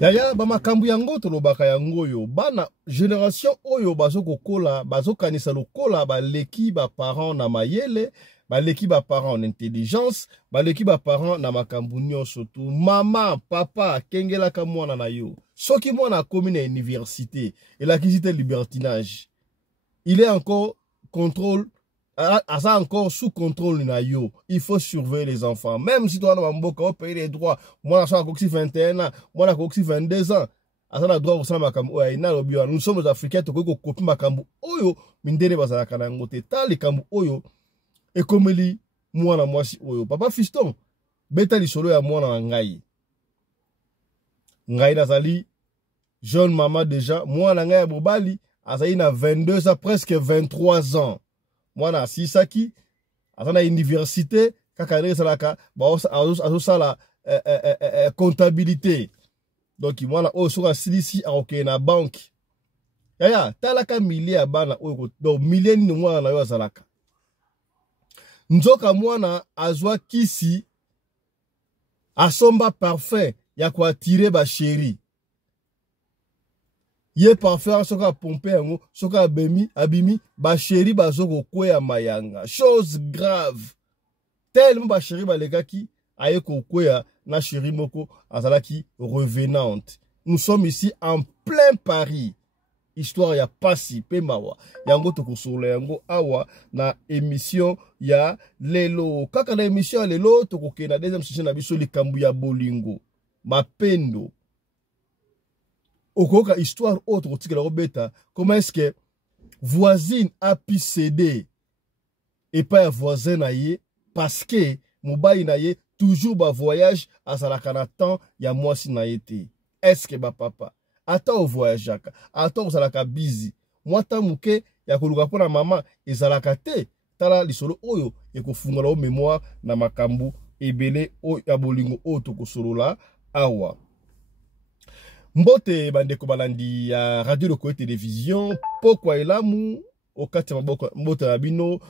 Yaya ba makambu yango to lobaka yango yo bana génération oyo bazoko kola bazokanisa lokola ba leki ba parents na mayele ba leki ba parents na intelligence ba leki ba parents na makambu nyonso tu mama papa kengela ka mwana na yo soki mwana komi na université et la quisité libertinage il est encore contrôle ça encore sous contrôle na yo. Il faut surveiller les enfants. Même si toi, on paye les droits. Moi, je suis 21 ans. Moi, je suis 22 ans. Asana droit aussi makambu oya lobio. Nous sommes africains to ko copie makambu oyo mindele bazala kana ngote tali kambu oyo ekomeli mwana mwasi oyo. Papa fiston beta li solo ya mwana na ngai. Ngai nazali jeune maman déjà. Mwana ngai ya bobali azali na 22 ans presque 23 ans. Moi na sisaki atana université kakare salaka ba azosala comptabilité donc moi na o soka silisi akoke na banque yaya talaka millier bana o donc millier ni mwana na yo azalaka nzoka mwana azwa kisi asomba parfum ya ko attirer ba chéri ye parfum soka pompe yango soka abimi ba chéri bazoko kwea mayanga chose grave tellement ba chéri balekaki aye ko kwea na chéri moko azalaki revenante. Nous sommes ici en plein Paris. Histoire ya pasi pe mawa yango tokosolo yango awa na émission ya lelo kaka na émission ya lelo tokoke na deuxième session na biso likambu ya bolingo mapendo. Okoka histoire autre kotikela robeta comment est-ce que voisine a pu céder et pas ya voisin na ye parce que mobali na ye toujours ba voyage azalaka na temps ya mwasi na ye te. Est-ce que ba papa ata o voyage aka ata ozalaka busy mwata muke ya koluka pona mama ezalaka te tala lisolo oyo ekofungola o mémoire na makambu ebele o ya bolingo o tokosolola awa. Mbote bandeko balandi ya radio loko télévision pokwa elamu okati mbote ya bino.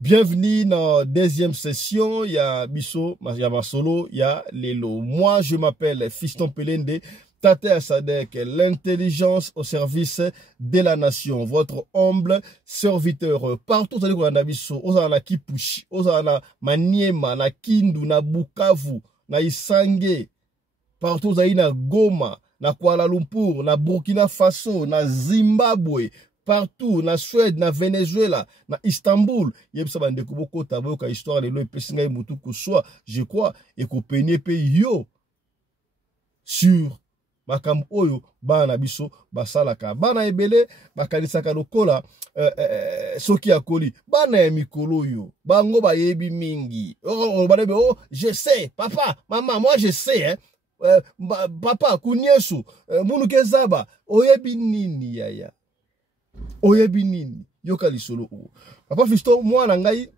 Bienvenue dans la deuxième session ya biso ya masolo ya lelo. Moi je m'appelle Fiston Pelende Tate Sadek, l'intelligence au service de la nation, votre humble serviteur. Partout où vous avez biso, ozala Kipushi, ozala Maniema, na Kindu, na Bukavu, na Isange, partout où na Goma, na Kuala Lumpur, na Burkina Faso, na Zimbabwe, partout, na Suède, na Venezuela, na Istanbul. Yebisa bandeko boko tabo ka histoire lelo epesinga imutu kuswa, je crois, et ko penye pe yo sur makambu oyo bana biso basalaka bana ebele bakanisaka lokola soki akoli bana ya mikolo yo bango bayebi mingi banebe oh je sais papa maman moi je sais hein papa kunyesu munu kezaba oyebi nini yaya oyebi nini yoka lisolo o papa fisto moi na ngai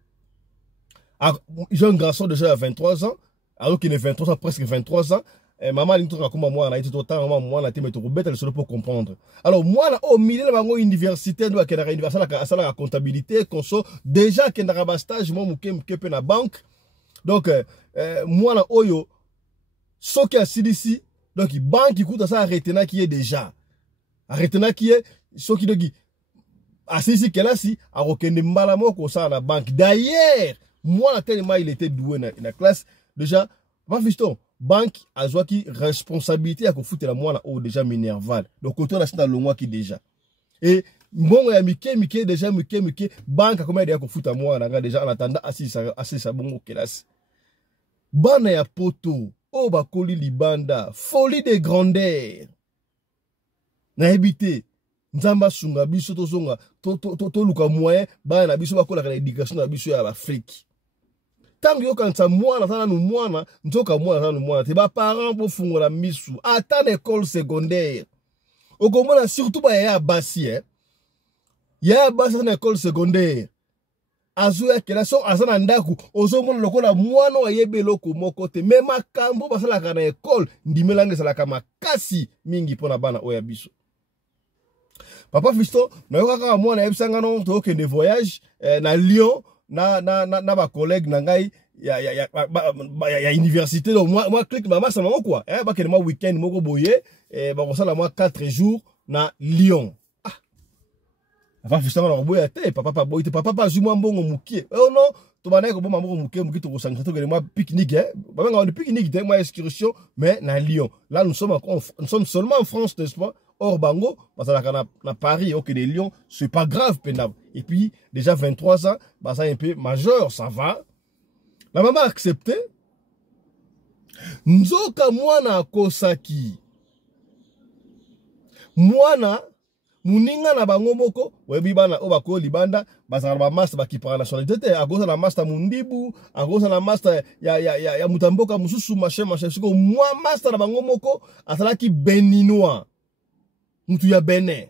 jeune garçon déjà à 23 ans alors qu'il est 23 ans presque 23 ans. Maman a dit que moi, na été autant moi na téme to bête le pour comprendre. Alors moi là au milieu de bango université doit que la université la comptabilité conso déjà que na ba stage moi muke pe na banque. Donc moi là oyo so que CDC donc banque coûte ça arrêtena qui est déjà arrêtena qui est so qui dogi asisi que là si a rokende mbala moko ça na banque. D'ailleurs moi tellement il était doué na classe déjà va fiston banque a qui responsabilité à foutre la moi là haut déjà minerval donc autant là le mois qui déjà et bon ya mike déjà mike banque comment il y a foutre moi là déjà en attendant assis ça bon classe bana ya poto o ba koli libanda folie de grandeur na habité nzamba sunga biso to zonga to luka moyen bana biso ba kola l'éducation na biso ya l'Afrique. Tant que quand moi na nous moi nzoka moi na moi te ba parents pour fungola misu ata l'école secondaire au komona surtout ba ya basi ya basi na école secondaire azuya kela so azana ndaku ozomona lokola mwana wa yebe loko moko te mais makambo basala kana école ndimelange sala kama kasi mingi pona bana oya biso. Papa Fisto na yoka mwana yebisanga no to kende voyage na Lyon na ba collègue na ngai ya université donc moi clique maman ça maman quoi bah que moi week-end moko boyer bah on sala moi 4 jours na Lyon avant fiston na boyer te papa boyer te papa pas moi mbongo mukie oh non to bana ko bomba mbongo mukie to sangre to que moi pique-nique bah on de pique-nique moi excursion mais na Lyon là nous sommes seulement en France n'est-ce pas. Or bango parce que na Paris ok de Lyon c'est pas grave pénable et puis déjà 23 ans bah ça un peu majeur ça va la maman a accepté nzoka mwana kosaki mwana muninga na bango moko webi bana obako libanda bazala ba master bakipara nationalité te agoza na master mundibu agoza na master ya mutamboka mususu machin siko moi master na bango moko asalaki béninois mutu ya Benin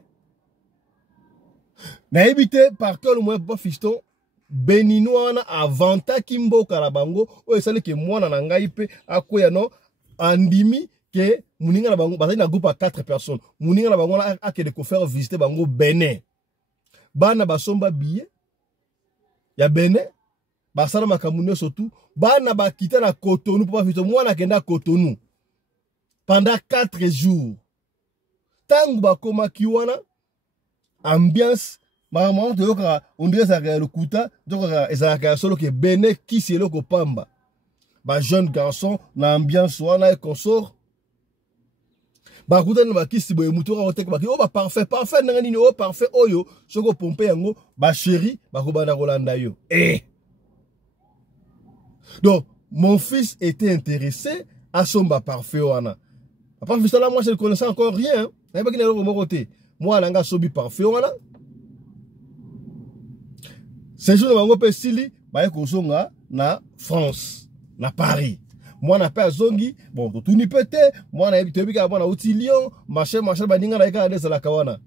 na ebité par que le moins pas fiston béninois na avanta kimboka la bango o esali ke mwana na ngai pe akoya no andimi ke muninga na bango bazali na groupe à 4 personnes muninga na bango na akede ko faire visiter bango Benin bana basomba billet ya Benin basala makamune surtout bana bakita na Cotonou pour pas fiston mwana kenda Cotonou pendant 4 jours. Tangu bakoma kiwana ambiance maman to yoka on dirait ça le kuta donc ezaka solo ke Benin qui c'est le pamba ba jeune garçon na ambiance wana et consort ba kuta na bakisi boye mutora oteka ba ba parfait na nini o parfait oyo soko pompe yango ba chéri ba ko bana rolanda yo donc mon fils était intéressé à son ba parfait wana papa fils là moi je ne connaissais encore rien. Moi, je suis sobi parfait. C'est juste que je suis na France, na Paris. Moi, je suis zongi. Bon, tout n'y peut être. Moi, je suis Lyon. Machin, la kawana.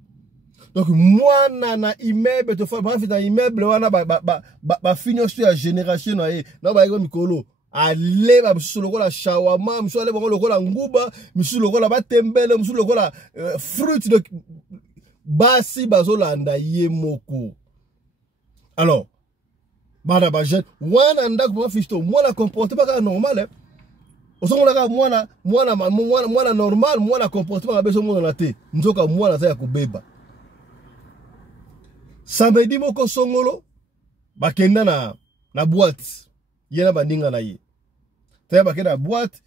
Donc, moi, na immeuble, tu fais dans immeuble, finir sur la génération. Non, mikolo. Allez, monsieur le la shawama, monsieur le la nguba, monsieur le la batembele, monsieur le la fruit de basi bazolanda yemoko. Alors, bana bajet, wana ndak pour fisto, moi la comporte pas normal. Au son la moi normal, moi la comportement a besoin mon té. Nzoka moi la za ko beba. Samedi moko songolo bakenda na boîte. Yena bandinga na ye taya bakena boîte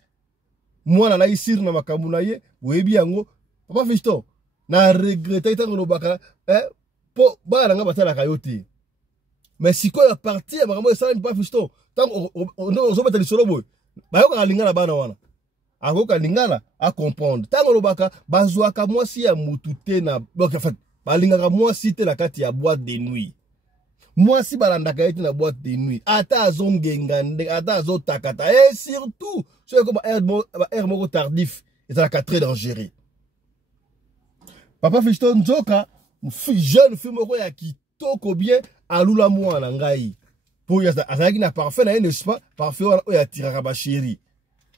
mwana na isir na makambu na ye webi yango papa fisto na regretter tango no baka po bana nga batala kayoti mais siko ya partie ya makambo esala papa fisto tango ozo beta lisolo boy bayoka kalingana bana wana akoka lingana a comprendre tango no baka bazwaka mwasi ya mutute na donc en fait balingaka mwasi te na kati ya boîte de nuit. Moi, si balandaka eti na boîte de nuit, ata azongengande, ata azotakata, et surtout, c'est comme air moko tardif, et ça la très dangereux. Papa Fiston Nzoka, jeune fille moko ya kitoko bien, alula mwana ngai. Pour yasa, azaki na parfait na n'est-ce pas? Parfait wana oya tiraka ba chéri.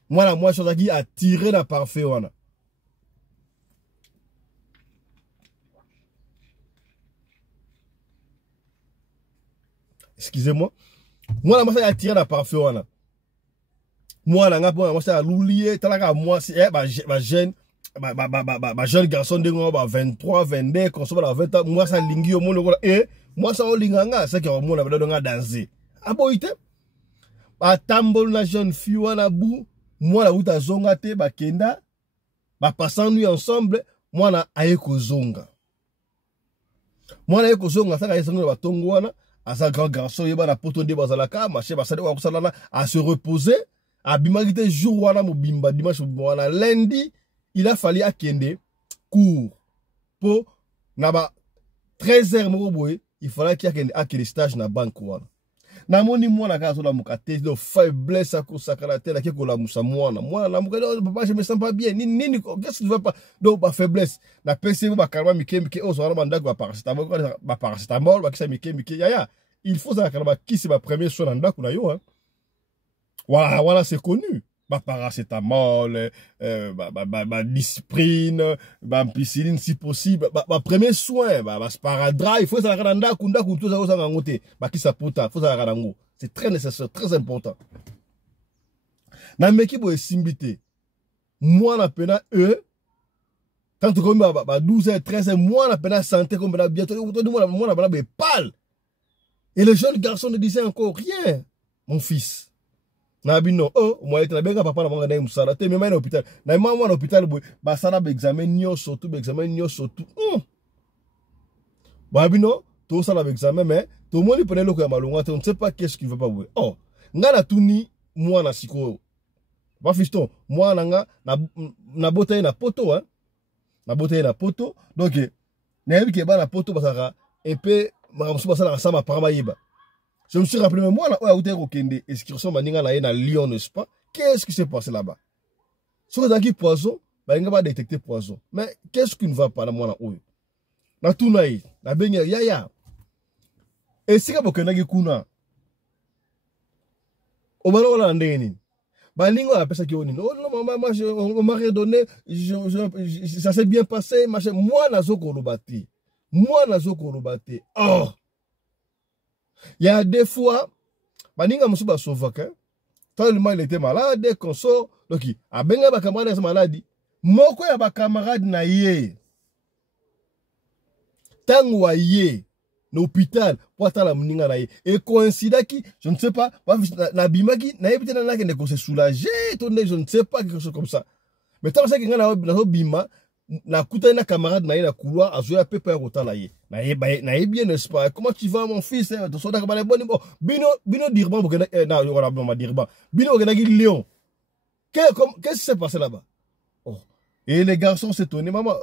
Moi chose qui a tiré na parfait wana. Excusez-moi. Moi, la a tiré la parfait. Moi, la a loulier. Moi, c'est jeune garçon de 23, 22, qu'on soit à 20 ans. Moi, ça lingi au monde. Et moi, ça linganga. C'est que moi, on a dansé. Ah, bon, il ba tambol la jeune fille, wana bou. Moi, la route à zongate, ba kenda. Ba passant nuit ensemble. Moi, na aeko zonga. Moi, na aeko zonga. Ça, ka ba tongo wana. À sa grand garçon, il va la poto de bazalaka, machin, à se reposer, à bimagité jour wana mobimba, dimanche wana lundi, il a fallu akende cours pour naba 13h moboé, il fallait qu'il y ait stage na banque wana. Na moni mwana kazo la mukate de faiblesse à cause sakala tela ke ko la musa mwana na mukate papa je me sens pas bien ni qu'est-ce que tu veux pas donc ba faiblesse na PC ba kalma mike o so na ndako ba paracetamol ba kisa mike ya il faut ça kalma qui c'est ba premier soin na ndako na yo hein voilà c'est connu ba paracetamol ba discipline ba ampicilline si possible ba premier soin ba sparadrap il faut ça na ndako tout ça ngote ba kisa puta faut ça na ngo C'est très nécessaire, très important. Na meki bo esimbité. Moi na pena eux tant que comme 12 h 13 h moi na pena santé comme bientôt moi na pena pâle. Et le jeune garçon ne disait encore rien. Mon fils. Na bino oh moi était na benga papa na manga na musala te même à l'hôpital. Na maman à l'hôpital ba sala ba examen nyonso tout ba examen nyonso tout. Ba bino tout ça la examen mais tout le monde prenait le ko malonga on ne sait pas qu'est-ce qu'il veut pas voir. Oh ngana tuni moi na siko. Ba fiston moi na botay na poto hein. Na botay na poto donc na yebi ke ba na poto basaka un peu maramusu basala ka sama parama yeba. Je me suis rappelé, mais moi, là, où Kende, excursion, na Lyon, n'est-ce pas? Qu'est-ce qui s'est passé là-bas? Si vous avez poison, il n'y a pas détecter poison. Mais qu'est-ce qui ne va pas là, moi, là, où? Na tunaï, na benye, ya. Et si vous avez kuna, au balo, là, ndeni. Balingo, la personne qui est oh non, maman, on m'a redonné, ça s'est bien passé, machin. Moi, nazo kolobati. Moi, nazo kolobati. Oh! Il y a des fois, Baninga Moussouba Sauvaka, tellement il était malade, qu'on sort, donc il a bien un camarade maladie. Moko ya ba camarade na ye. Tango ye, l'hôpital, pour attendre la mninga na ye. Et coïncida qui, je ne sais pas, na bima qui, na ye peut-être na qui ne se soulager, je ne sais pas, quelque chose comme ça. Mais tant que ça, qu'il y a na bima, na kuta na camarade na ye na couloir, a joué à peu près au temps là ye. Na ye bien, n'est-ce pas? Comment tu vas, mon fils? Bino dirban, Bino Lion. Qu'est-ce qui s'est passé là-bas? Oh. Et les garçons s'étonnaient, maman,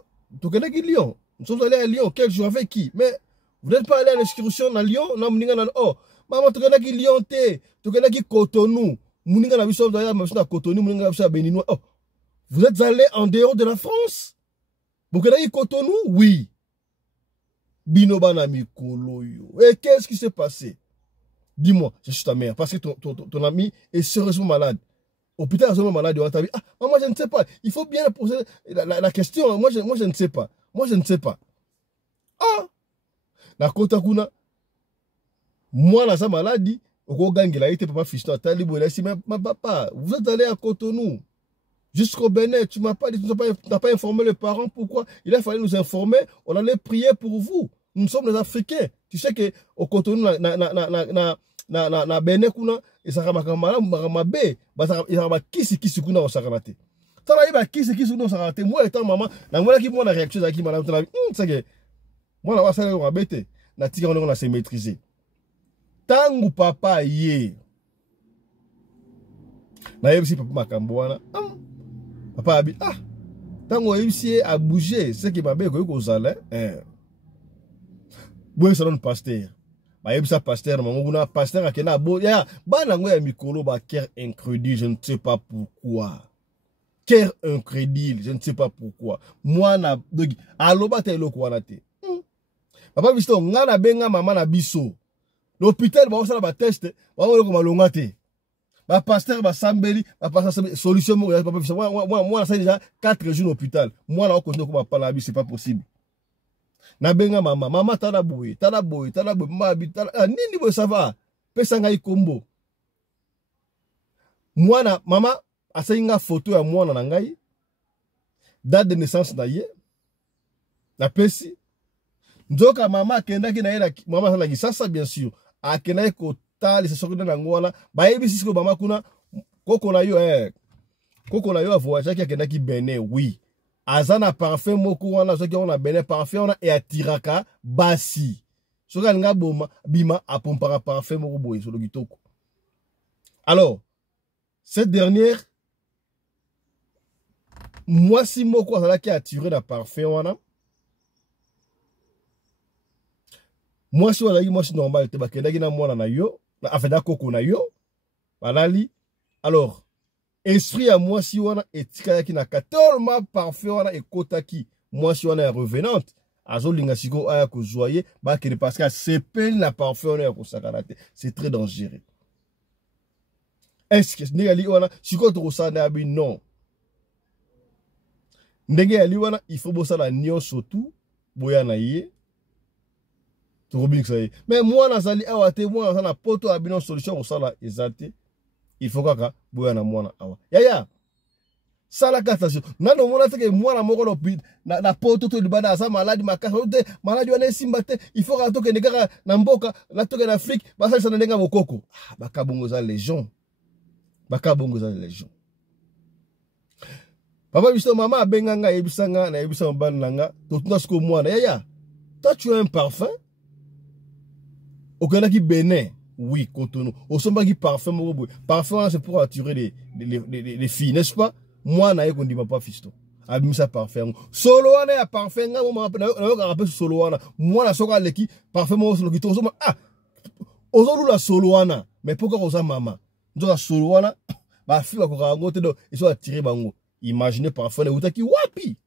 tu connais qui Lyon? Nous sommes allés à Lyon, quel jour avec qui? Mais vous n'êtes pas allé à l'excursion à Lyon? Non, oh, maman, tu connais qui Lyon, tu connais qui Cotonou? Mouninga na biso à Cotonou, Mouninga na biso à Béninois. Oh, vous êtes allés en dehors de la France? Vous connaissez Cotonou? Oui. Binobana Mikolo. Et qu'est-ce qui s'est passé? Dis-moi, je suis ta mère, parce que ton ami est sérieusement malade. Hôpital est sérieusement malade, ah, moi je ne sais pas. Il faut bien poser la question. Moi je ne sais pas. Moi je ne sais pas. Ah! La Kotakuna, moi la sa maladie, au gang il a été papa fiston, Talibou, il a dit, mais papa, vous êtes allé à Cotonou. Jusqu'au Bénin, tu m'as pas dit, tu n'as pas informé les parents. Pourquoi? Il a fallu nous informer. On allait prier pour vous. Nous sommes les Africains. Tu sais que au Cotonou, na Bénin kuna, et ça ramakama mabe, il a kisi kuna au sakanate. Ça va y kisi kuna au sakanate. Moi étant maman, na moi qui moi la réaction à qui madame, c'est que moi la ça on a bêté. Na tika on a se maîtriser. Tangu papa yé. Na yebisi papa makamboana. Papa a dit, ah, tant qu'on réussit à bouger, c'est qui m'a bien qu'on allait. Bon, c'est un pasteur. Bah, il y a un pasteur, mais on a un pasteur qui a beau. Ya, bah, n'a pas micro, bah, cœur incrédule, je ne sais pas pourquoi. Cœur incrédule, je ne sais pas pourquoi. Moi, na, donc, allo, bah, t'es le quoi, na te. Papa, bisto, ngana benga, maman, na biso. L'hôpital, bah, on s'en va tester, bah, on va comme l'ongate. Bah, pasteur, bah, Sambeli, bah, pasteur, solution, moi, ça déjà 4 jours d'hôpital. Moi, là, on continue comme pas la vie, c'est pas possible. Na benga maman, tanaboui, mabi, nini bo ça va, pesanga ikombo. Moi, na, maman, asa inga photo ya moi na ngai, date de naissance na ye, na pesi. Nzoka maman, kenda ki na ye, maman, ça la gisasa, bien sûr, a kenda ko les sessions de l'Angola, bah, il y a Bama Kuna, Koko na yo a voyagé qui a kena ki Bénin, oui. Azana parfum moko wana, ceux qui ont a Bénin parfum, on a et à Tiraka, Bassi. Ce qui a bima a pompara parfum moko boy, sur le gitoko. Alors, cette dernière, moi si moko a qui a tiré la parfum wana, moi si moi si normal, te bakenda gina mwana na yo, afeda koko na yo balali alors esprit à moi si wana etika ki na 14 mois parfait wana ekotaki moi si wana revenante azolinga siko aya ko joyer ba ke parce que c'est peine la parfait wana ko sakanate c'est très dangereux. Est-ce que ndenge wana siko to ça na bi non ndenge ali wana il faut bossa la nion surtout boya na ye Tokobi ça. Mais moi nazali awa te moi na poto abino solution ko sala ezate. Il faut kaka boya na mwana awa. Yaya. Sala attention. Nano mona te ke mwana moko na poto to libana asa maladi makasa te maladi wana simba te. Il faut ka to ke nekaka na mboka na to ke na Afrique basa sana ndenga mokoko. Bakabongo za légion. Bakabongo za légion. Papa biso mama abenganga yebisanga na yebisa mbana nanga to tuna sko mwana yaya. Toi tu as un parfum. Okena ki Bénin, oui, Cotonou. Au somba qui parfum, parfum c'est pour attirer les filles, n'est-ce pas? Moi, na qu'on dit pas fisto. Abim ça parfum. Solo wana ya parfum, nga mo na rappel solo wana. Moi na soka leki parfum mo solo kito soma ah. Ozolu la solo wana, mais pourquoi oza mama? Ndoka solo wana, ba fi ba ko ngote do, ils sont attirés bango. Imaginez parfum na utaki wapi?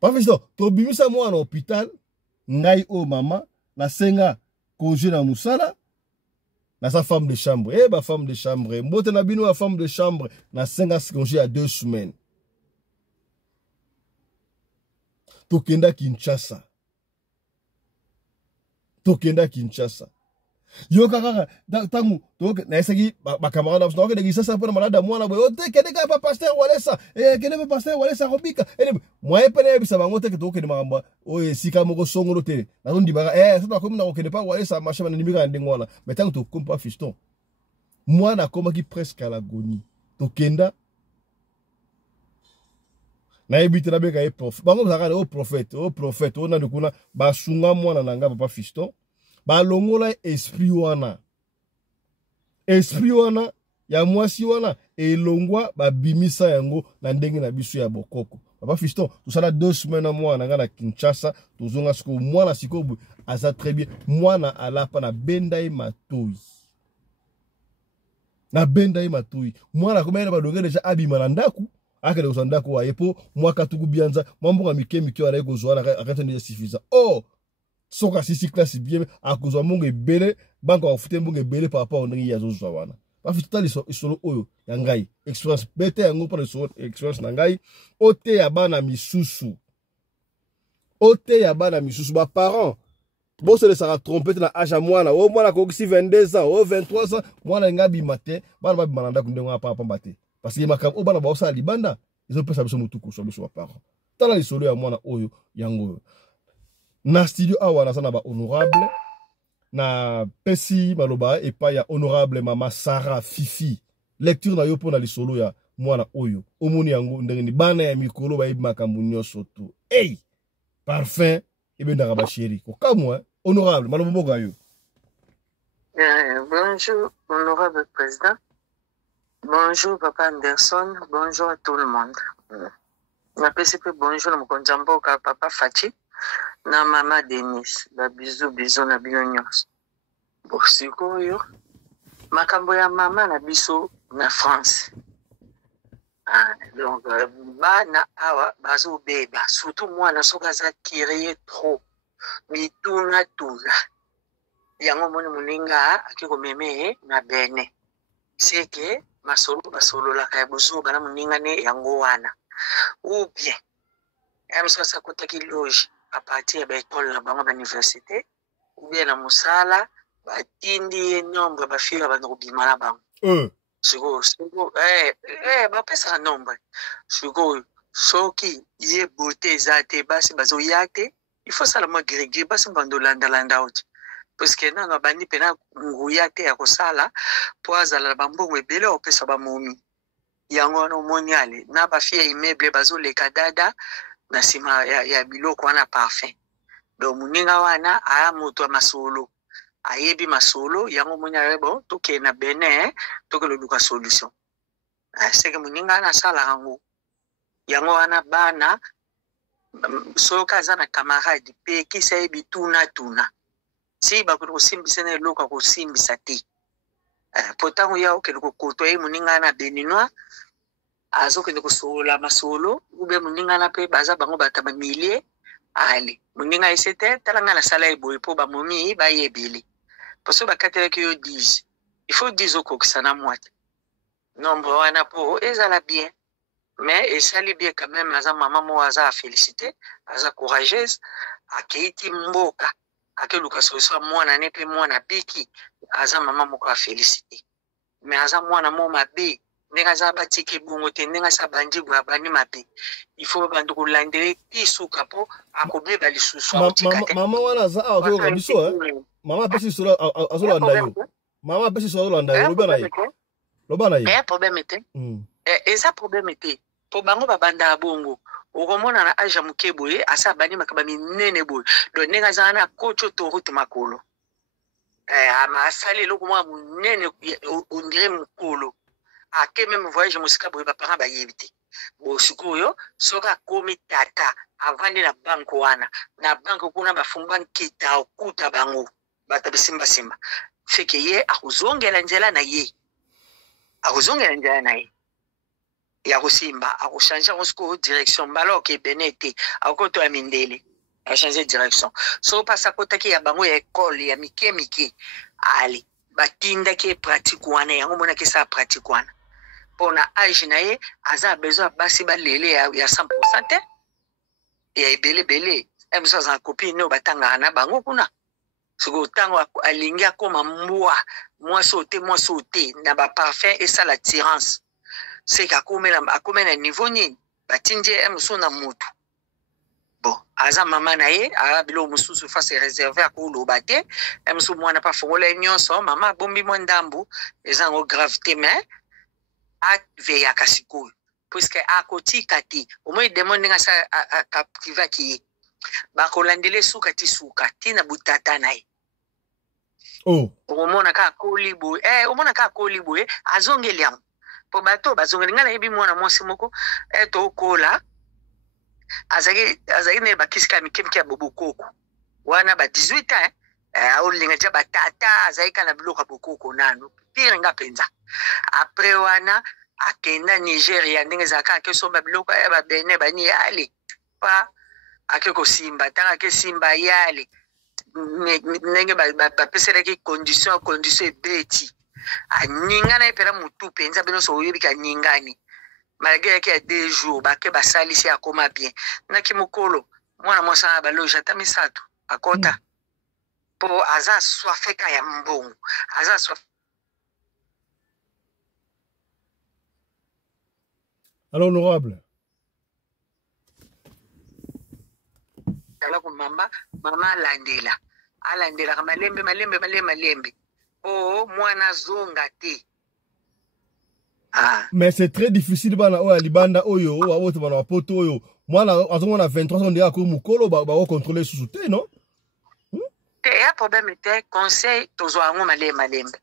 Pas fisto, to bimisa moi na hôpital. Ngai o mama na senga congé na musala na sa femme de chambre ba femme de chambre mbote na bino la femme de chambre na senga congé à 2 semaines tokenda Kinshasa yo kaka tangu to na esaki ba camarade na ko de gisasa pour malade mwana boy ote kende ka pa pasteur walesa kende pa pasteur walesa robika moi pene bisa bango te to kende makamba o sika moko songolo te na ndo ndibaka ça doit comme na ko kende pa walesa marché na ndimika ndengwana mais tangu to kompa fiston moi na koma ki presque à l'agonie to kenda na ebite na beka e prof bango zakana o prophète on na ndukuna ba sunga mwana nanga papa fiston ba longola esprit wana ya mwasi wana elongwa ba bimisa yango na ndenge na biso ya bokoko papa fiston tout ça là 2 semaines mwana nga na Kinshasa tozonga siko mwana sikobu aza très bien mwana alapa na bendai matoi mwana komena ba dongé déjà abima na ndaku akele ko ndaku wa epo mwaka tuku bianza mwambonga mike wala ko zwana akatoni déjà suffisant soka sisi classe bien à cause monge belé banka wa fute monge belé par rapport ndenge ya zozo wana ba fitali solo oyo ya ngai experience bete yango pour le experience na ngai ote ya bana misusu ba parents bon se sera trompé na âge à mwana o mwana ko 22 ans o 23 ans mwana ngabi matin bana ba mananda kundenga papa mbate parce que makam o bana ba osa libanda ils ont pesa biso mutuku so biso ba parents tala lisolo ya mwana oyo yango na studio awa na sana ba honorable na pesi maloba epa ya honorable mama Sarah Fifi lecture na yo pona lisolo ya mwana oyo omoni yango ndenge ni bana ya mikolo ba makambo nyonso to parfum ebenda ba chéri ko kamwa honorable maloba boga yo. Bonjour honorable président, bonjour papa Anderson, bonjour à tout le monde. Na PCP bonjour na mkonjambo ka papa Fachi na mama Denise ba bisou na bino nyonso bosikoyo makambo ya mama na biso na France donc bana awa bazo beba surtout mwana soka za kireye trop mituna yango moni muninga akiko meme na bene seke basolo la kaya buzo bana muninga ne yango wana ou bien amsosa kotaki loge à partir de l'école la banque d'université ou bien la musala batindi nombre ba fila ba ngobima la banque siko ba pesa nombre siko soki ye beauté zate basi bazo yate il faut ça la mo grégé basi bando landa out parce que na bandi pena nguyate ya kosala poaza la bambongo ebele opesa ba momi yango no moniale na ba fia immeuble bazo le kadada na sima ya biloko wana parfum donc muninga wana aya moto masolo ayebi masolo yango munya bon toke na Benin toke luka solution c'est que muninga na sala rango yango wana bana soka za na camarade pe kisa yebi tuna si ba ko simbisa na loka ko simbisa te potango ya oke ko koto e muninga na Beninois azoke ndiko sola masolo ube muninga na pe baza bango bataba milliers ali muninga isete talanga na sala eboy po ba momi ba yebeli parce que ba katela ki yo 10 il faut 10 au sana moite nombre wana po ezala bien mais et ça bien quand même aza maman mo aza féliciter aza courageuse akeiti mboka akeluka solution mwana ne pe mwana biki aza mama moko a félicité mais aza mwana mo mabe ndenge aza batiki bongo te ndenge asa bandi boya bani mabe il faut bandi kolandele ti suka po akobeba lisusu akotika te mama wana aza awa koyoka biso mama apesi solo azolanda yo mama apesi solo azolanda yo loba na ye problème te eza problème te po bango babanda bongo okomona na age moke boye asa bani makaba minene boye donc ndenge aza na kocho toroute makolo asali eloko mwa monene ondire mokolo ake meme voyage mosika boye baparent bayebi te bo sikoyo soki akomi tata avandi na banke wana na banke kuna bafumba nkita okuta bango bato besimbasimba feke ye akozongela nzela na ye ya kosimba akochange yango sikoyo direction mbala oke bene te akoto ya mindele achange direction so pasa kotaki ya bango ya ekole ya mike ali batindaki pratique wana yango monaki sa pratique wana pona age na ye aza besoin basi balele ya 100% te ya ebele emso aza copine no batanga na bango kuna siko tango alingi akoma mwasi ote na ba parfum esa la tirance c'est akomena niveau nini batindi emso na mutu bon aza mama na ye bilo mususu face réservé akoloba te emso mwana pa fongola nyonso mama bombi mwa ndambu eza ngo gravité mais aveyaka sikoyo puisque akotika te omoi demande nga sa captivaki ye bakolandele suka ti na butata na ye omona ka akoli boye azongeli yango po bato bazongeli nga nayebi mwana mwasi moko tokola azalaki na bakisika mikemike ya bobokoko wana ba 18 ans aolinga tia batata azalika na biloko ya bokoko nano pire nga mpenza apres wana akenda Nigeria ndenge ezalaka akesomba biloko ya babene bani yale pa ake kosimba ntango ake simba yale ndenge bapeselaki condition ebeti aningana epela motu mpenza bino so oyebika aningani malgré yake ya 2 jours bake basalisi akoma bien naki mokolo mwana mwasi na baloge ata misato akota po aza swafeka ya mbongo aza swafeka. Alors, honorable. Mama alandela malembe. Oh, mwana zonga te. Mais c'est très difficile bana oya libanda oyo awote bana poto oyo. Mwana azongo na 23 ans déjà ko mukolo ba contrôler sous te non? Te ya problème te conseil tozo ango malembe.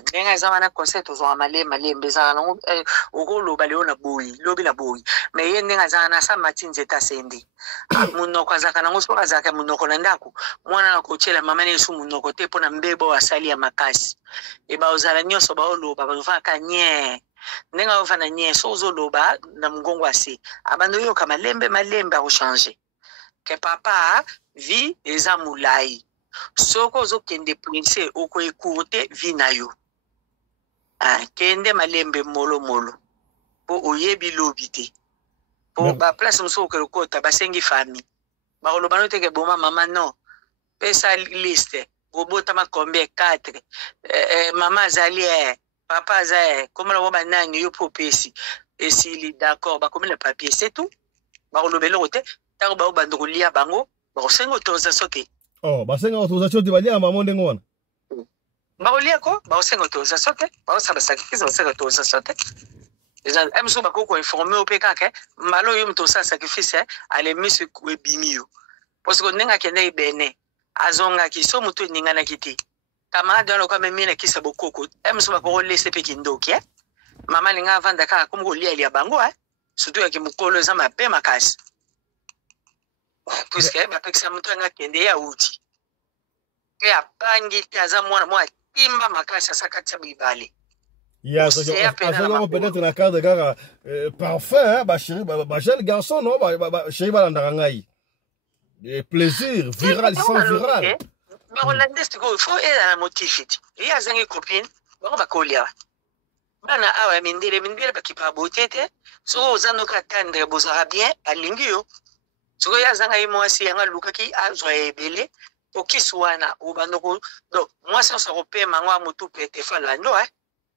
Ndenge eza wana conseil tozwa malembe ezala nango okoloba leo na boyi lobi na boyi mais ye ndenge azala na sa mati nzete asendi munoko azalaka nango soki azalaka munoko na ndako mwana na kotiela mama na yesu munoko te mpona mbebo asali ya makasi ozala nyonso baoloba bazofaka nye ndenge azofana nye so ozoloba na mongongo ase abanda oyoka malembe akochange ke papa vie eza molai soko ozokende prince okoekurte vi na yo kende malembe molomolo po oyebi lobi te po baplace mosusu okelokota basengi famille bakoloba no teke boma mama non pesa liste kobotama combien 4 mama azali papa aza komona bo banani yo po pesi esili d'accord bakomela papier c'est tout bakoloba eloko te ntango baobanda kolia bango bakosenga autorisation te. Oh, basenga autorisation te balia mama ndengo wana. Baolia ko, baosenga autorisation te, baosaba sacrifice basenga autorisation te. Eza emso bakoko informer opeka ke mbalo yo mto sa sacrifice ale misu ebimio. Parce que ndenga kende ibene azonga kiso mutu ninga na kiti. Camarade wana kwa memi na kisa bokoko. Emso bakoko lese pe kindoki Mama linga vanda ka kumko lia bango surtout ya kimukolo za mape makasi. Puisque bapekisa mutu nga kende ya uti. Ke apangi taza mwana timba makasi asakati bibali. Ya ça peut-être na cadre gara parfum ba chéri ba jeune garçon non ba chéri ba ndangai. Plaisir viral sans viral. Ba hollandais ko faut la motifiti. Il y a zangi copine, ba kolia. Bana awa mindele ba kipa botete, so ozano ka tendre bozara bien alingi yo. Soko ya zanga yi mwasi yanga luka ki azwa ebele okisi wana ubandoko donc mwasi osa kopema ngo amutu pete falando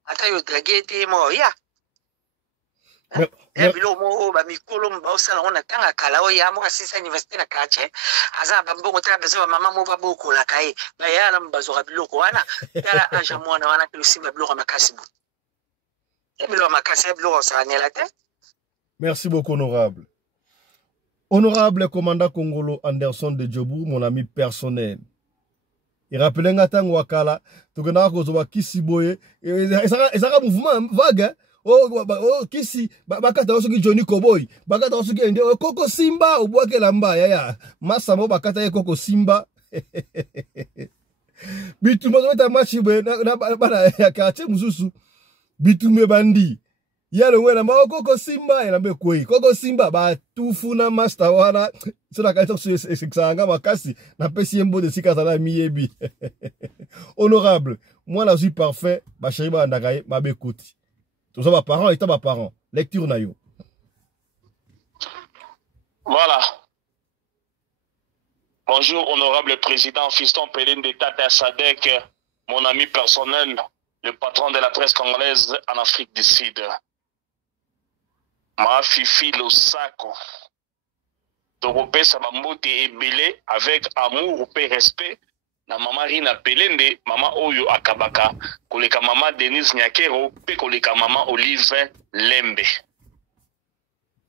ata yo dragete mo ya ya bilo mo ba mikolo mba osala ona tanga kala o ya mo kasisa université na kache aza bambongo ta bezo mama mo ba boko la kai ba ya na mbazo ka biloko wana tala aja mwana wana kilusimba biloko makasi bu biloko makasi biloko sa nela te. Merci beaucoup honorable. Honorable commandant Congolo Anderson de Djobou, mon ami personnel. Il rappelait Ngatang Wakala, Tugana Kozowa Kisiboye, et ça a un mouvement vague. Oh, Kisi, Bakata Osoki Johnny Cowboy, Bakata Osoki Koko Simba, ou Boake Lamba, ya, Massamo Bakata Koko Simba. Bitumo ta machibe, na Kache Mususu, Bitume Bandi. Yalo wena ma Koko Simba elambe kwei Koko Simba ba tufuna master wana sura kaito sanga makasi na pesi mbo de sikata miyebi. Honorable, moi la suis parfait ba chéri ba ndakaye ma bekoti. Tous ba parents et ba parents. Lecture na yo. Voilà. Bonjour honorable président Fiston Pelin de Tata Sadek, mon ami personnel, le patron de la presse congolaise en Afrique du Sud. Ma fifi Losako. Donc, ça m'a monté ébélé avec amour et respect. Na maman Rina Pelende, maman Oyo Akabaka, koleka maman Denise Nyakero, pe koleka maman Olive Lembe.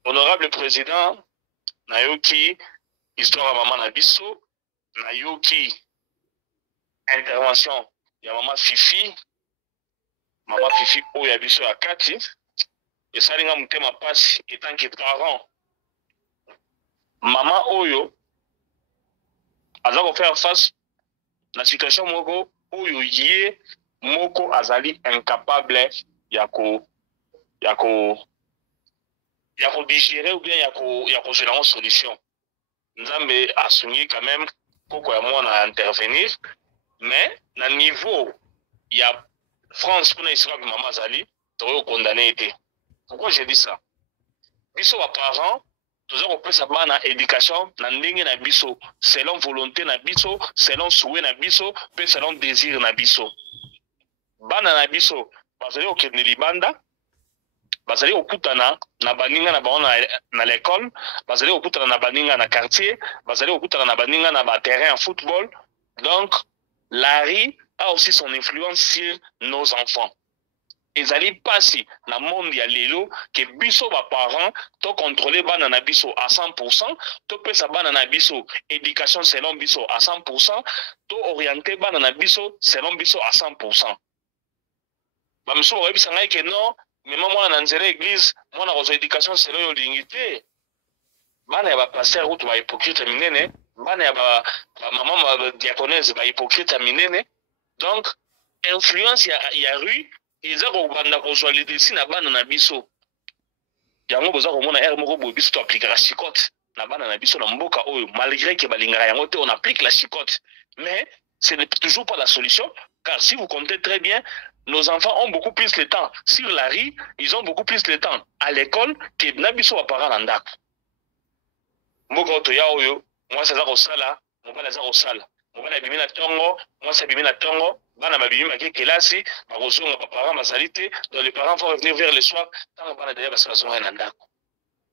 Honorable président, Nayoki, histoire à maman Nabiso, Nayoki, intervention, ya maman Fifi Oyo Abiso Akati. Et ça, il y a ma passe étant que parent. Maman Oyo, elle a faire face à la situation moko Oyo yé moko azali incapable yako digérer ou bien yako gérer une solution. Nous avons assumé quand même pourquoi moi on a intervenir, mais à niveau il y a France pour Israël maman azali, tu condamné été. Pourquoi j'ai dit ça? Biso wa parents, tous on peut savoir na éducation, na ndenge na biso, selon volonté na biso, selon souhait na biso, peut selon désir na biso. Bana na biso, bazali okende libanda, bazali okutana na baninga na baona na l'école, bazali okutana na baninga na quartier, bazali okutana na baninga na ba terrain en football. Donc la rue a aussi son influence sur nos enfants. Ezali pasi na monde ya lelo que biso ba parents to contrôler bana na biso à 100%, to pesa bana na biso éducation selon biso à 100%, to orienter bana na biso selon biso à 100%. Ba miso ba bisa ngai que non, mais moi na nzela église, moi na rezo éducation selon yo lingité. Bana ya ba pasteur ou to ba hypocrite minene, bana ya ba maman ba diaconesse ba hypocrite minene. Donc influence ya rue ils ont banda consolidé si na bana na biso yango boza ko mona er moko bo biso to appliquer la chicotte na bana na biso na mboka oyo malgré que balingara yango te on applique la chicotte, mais ce n'est toujours pas la solution, car si vous comptez très bien nos enfants ont beaucoup plus le temps sur la rue, ils ont beaucoup plus le temps à l'école que na biso ba parents na ndako mboka to ya oyo moi ça za ko sala mo bala za ko sala mo bala bimina tongo moi ça bimina tongo. Bana babimi maké kelasi bakozonga ba parents basalite, donc les parents vont revenir vers le soir tant bana d'ailleurs parce que zonga na ndako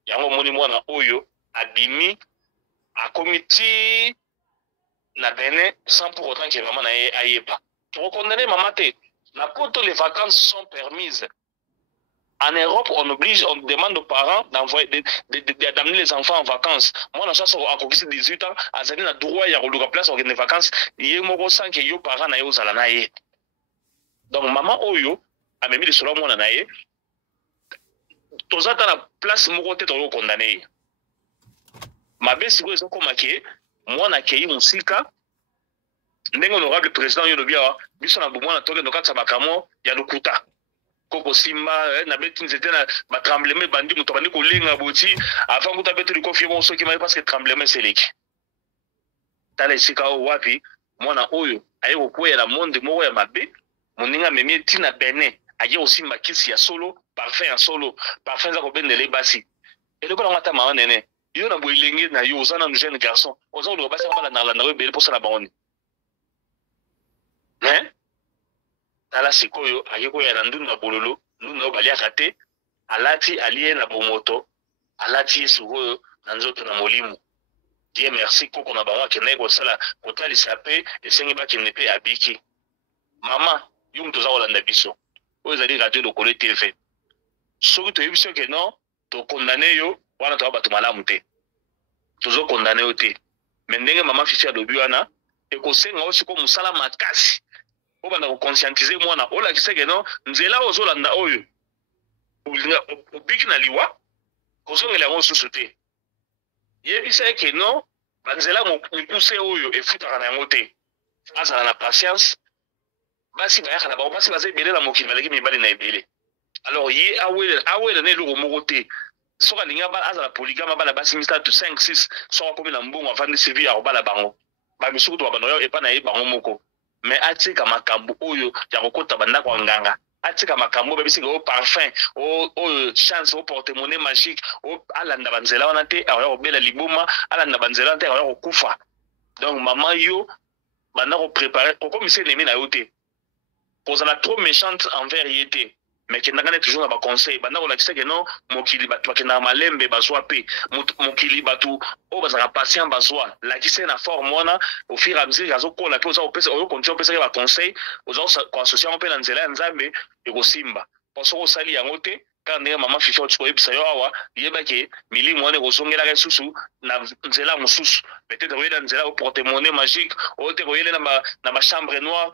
yango moni mwana oyo abimi a comité na bene sans pour autant que maman na ayeba to condamner maman te na poto les vacances sont permises. En Europe, on demande aux parents d'amener les enfants en vacances. Moi, je suis à 18 ans, à un droit, il y a une place pour les vacances. Il y a un sang que les parents n'ont pas. Donc, maman, Oyo, a mis le soleil, moi, n'aille. Tous à la place, moi, tu es condamné. Ma belle, si vous êtes comme moi, n'a accueilli mon sika. Ndenge honorable président, il y a le bien, biso na boumou na toke no katsa bakamo, ya lukuta. Koko Simba na beti nzete na ba tremblement bandi muto bandi kolenga boti avant kuta beti likofi mo soki mai parce que tremblement c'est leki tala sika o wapi mwana oyo aye kokwela la monde moko ya mabe moninga memi tina bene aye aussi makisi ya solo parfum ya solo parfum za ko bendele basi et le ko ngata ma nene yo na boilenge na yo oza na jeune garçon oza oloba basi balanda yo bele posala bango hein tala sikoyo ayekoya na ndunda bololo ndunda baliaka te alati alie na bomoto alati sikoyo na nzoto na molimo Dieu merci koko na bango akende kosala kotalisa pe esengi bakende pe abiki mama yo mutu oza kolanda biso oyo ezali radio lokolo tv soki toyebi so ke non tokondane yo wana toza bato malamu te tozokondane yo te me ndenge mama fifi alobi wana ekosenga oyo sikoyo mosala makasi obanda koconscientize mwana olakisa ke non nzela ozolanda oyo obiki na liwa kozongela yango susu te yebisa eke non banzela mikuse oyo efutaka na yango te azala na patience basi bayaka na bango basi baza ebele na mokili baleki mibali na ebele alors ye awela na eloko moko te soki alingi azala polygame abala basi misatu 5-6 soki akomi na mbongo avandisi vi akobala bango bamisuku to babanda epa na ye bango moko me atika makambo oyo ya kokota bandako ya nganga atika makambo babisika o parfum o chance o porte-monnaie magique o alanda banzela wana te akoya kobela liboma alanda banzela wana te akoya kokufa donc mama yo banda koprépare kokomisa enemi na yo te kozala trop méchante envers ye te mais kendanga ne toujours na baconseil banda kolakisa ke non mokili bato bakendaka malembe bazwa pe mokili bato oyo bazalaka patient bazwa lakisa na forme wana au fur et à mesure azokola mpe oyo continue opesaki baconseil oza koassocie yango mpe na nzela ya nzambe ekosimba po soki osali yango te kaka ndenge mama fifi oyebisa yo awa yebake milimo wana ekozongelaka lisusu na nzela mosusu peut-être oyele na nzela oporte-monnaie magique oyo te koyele na bachambre noire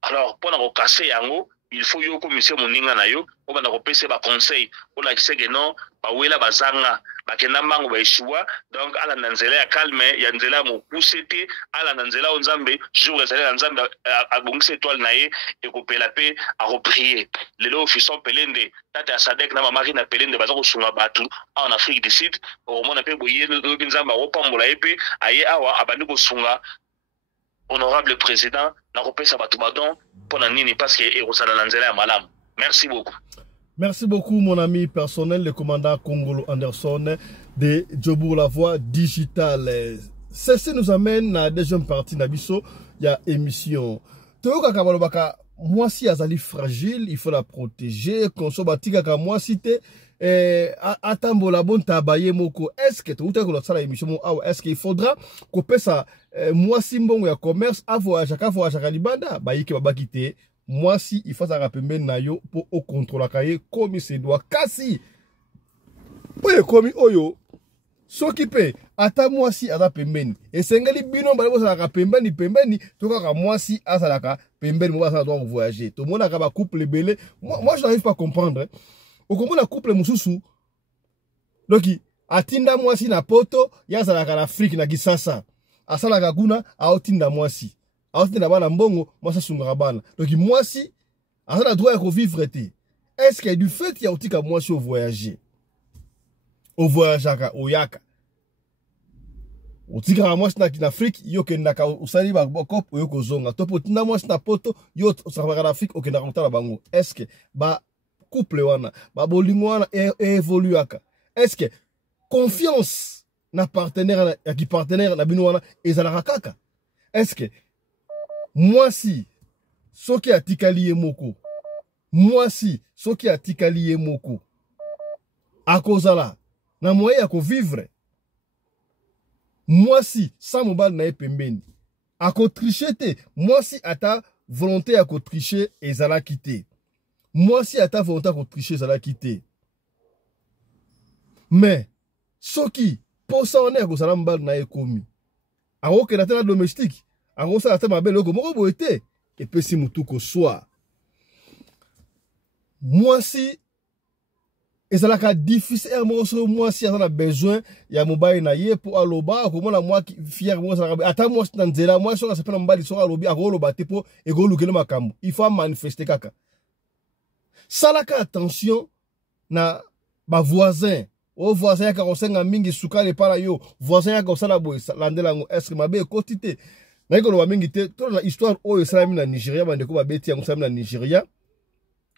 alors mpona kokase yango il faut yo komisie moninga na yo obanda kopesa baconseil olakisa ke non bawela bazanga bakenda mbango baeshua donc alanda nzela ya calme ya nzela ya mokuse te alanda nzela oyo nzambe jour ezali na nzambe abongisa étoile na ye ekopela mpe akoprie lelo ofison pelende tata ya sadek na mamaki na pelende baza kosunga bato awa na afrique du sud okomona mpe boye oyoki nzambe akopambola ye mpe aye awa abandi kosunga honorable président nakopesa bato badon mpona nini parce que ekozala na nzela ya malamu. Merci beaucoup. Merci beaucoup mon ami personnel le commandant Kongolo Anderson de Djobour la voix digitale. Ceci nous amène à la deuxième partie de biso ya émission. Toyoka kabalobaka mwasi azali fragile, il faut la protéger, konsobatika ka mwasi te atambola bon tabaye moko. Est-ce que tu as la émission est-ce qu'il faudra couper ça mwasi mbongo ya commerce avoyage ka libanda bayike babaki te mwasi il faut ça pembeni na yo pour au contrôle kaye comme c'est doit kasi oyo komi oyo soki pe ata mwasi aza pembeni esengeli bino bale bosala pembeni tokaka mwasi azalaka pembeni mo basala doit voyager to mona ka ba couple belé moi je n'arrive pas à comprendre au komona couple mususu donc atinda mwasi na poto yazalaka na Afrique na Kisasa asalaka kuna aotinda mwasi aotinda bana mbongo mwasi sungaka bana donc mwasi asala droit ya vivre te. Est-ce que du fait ya otika mwasi au voyager aka oyaka otika mwasi na Afrique yo kendaka usali ba kop yo kozonga to potinda mwasi na poto yo osaka na Afrique okendaka mutala bango. Est-ce que ba couple wana ba bolingo wana évolue aka? Est-ce que confiance na partenaire ya ki partenaire na bino wana ezalaka kaka? Est-ce que mwasi soki atikali ye moko mwasi soki atikali ye moko akozala na moyen ya ko vivre mwasi sa mobali na ye pembeni ako tricher te mwasi ata volonté ya ko tricher ezalaki te mwasi ata volonté ya ko tricher ezalaki te mais soki posa wana ya kozala mobali na ye komi akokenda te na domestique akosala te mabe loko moko boye te epesi mutu koswa mwasi ezalaka difficile moko mwasi aza na besoin ya mobali na ye po aloba akomona mwa fier moko ezalaka ata mwasi na nzela mwasi soki asepela mobali soki alobi akoloba te po ekolukele makambo il faut manifester kaka salaka attention na bavoisin o voisin yaka kosenga mingi sukali para yo voisin yaka kosala boye landela ngo est-ce que mabe ekoti te na ikoloba mingi te to na histoire oyo esalami na Nigeria bandeko babeti yango esalami na Nigeria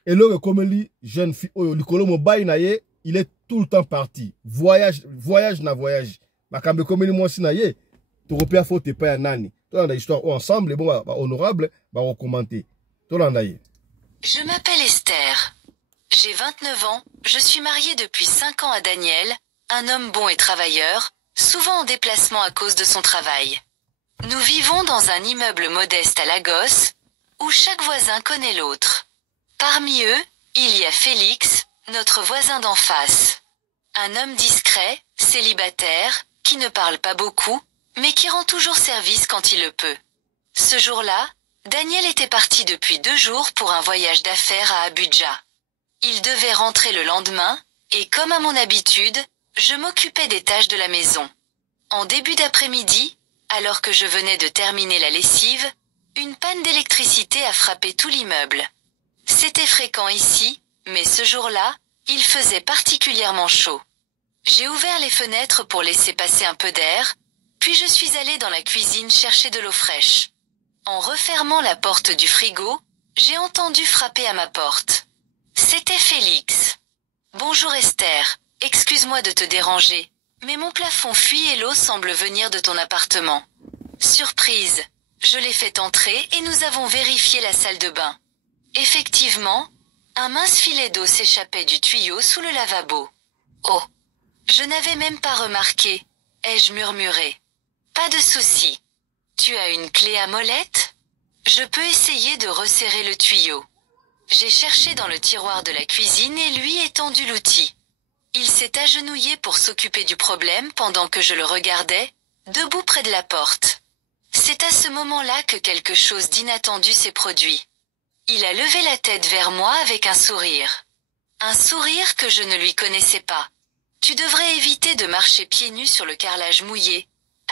eloko ekomeli jeune fille oyo likolo mobali na ye il est tout le temps parti. Voyage na voyage. Makambe komeni mwasi na ye. Toropia faut te pa ya nani. Tolanda histoire ensemble bon honorable ba recommander. Tolanda ye. Je m'appelle Esther. J'ai 29 ans, je suis mariée depuis 5 ans à Daniel, un homme bon et travailleur, souvent en déplacement à cause de son travail. Nous vivons dans un immeuble modeste à Lagos, où chaque voisin connaît l'autre. Parmi eux, il y a Félix, notre voisin d'en face. Un homme discret, célibataire, qui ne parle pas beaucoup, mais qui rend toujours service quand il le peut. Ce jour-là, Daniel était parti depuis 2 jours pour un voyage d'affaires à Abuja. Il devait rentrer le lendemain, et comme à mon habitude, je m'occupais des tâches de la maison. En début d'après-midi, alors que je venais de terminer la lessive, une panne d'électricité a frappé tout l'immeuble. C'était fréquent ici, mais ce jour-là, il faisait particulièrement chaud. J'ai ouvert les fenêtres pour laisser passer un peu d'air, puis je suis allée dans la cuisine chercher de l'eau fraîche. En refermant la porte du frigo, j'ai entendu frapper à ma porte. C'était Félix. Bonjour Esther, excuse-moi de te déranger, mais mon plafond fuit et l'eau semble venir de ton appartement. Surprise, je l'ai fait entrer et nous avons vérifié la salle de bain. Effectivement, un mince filet d'eau s'échappait du tuyau sous le lavabo. Oh, je n'avais même pas remarqué, ai-je murmuré. Pas de souci. Tu as une clé à molette? Je peux essayer de resserrer le tuyau. J'ai cherché dans le tiroir de la cuisine et lui étendu l'outil. Il s'est agenouillé pour s'occuper du problème pendant que je le regardais, debout près de la porte. C'est à ce moment-là que quelque chose d'inattendu s'est produit. Il a levé la tête vers moi avec un sourire. Un sourire que je ne lui connaissais pas. Tu devrais éviter de marcher pieds nus sur le carrelage mouillé,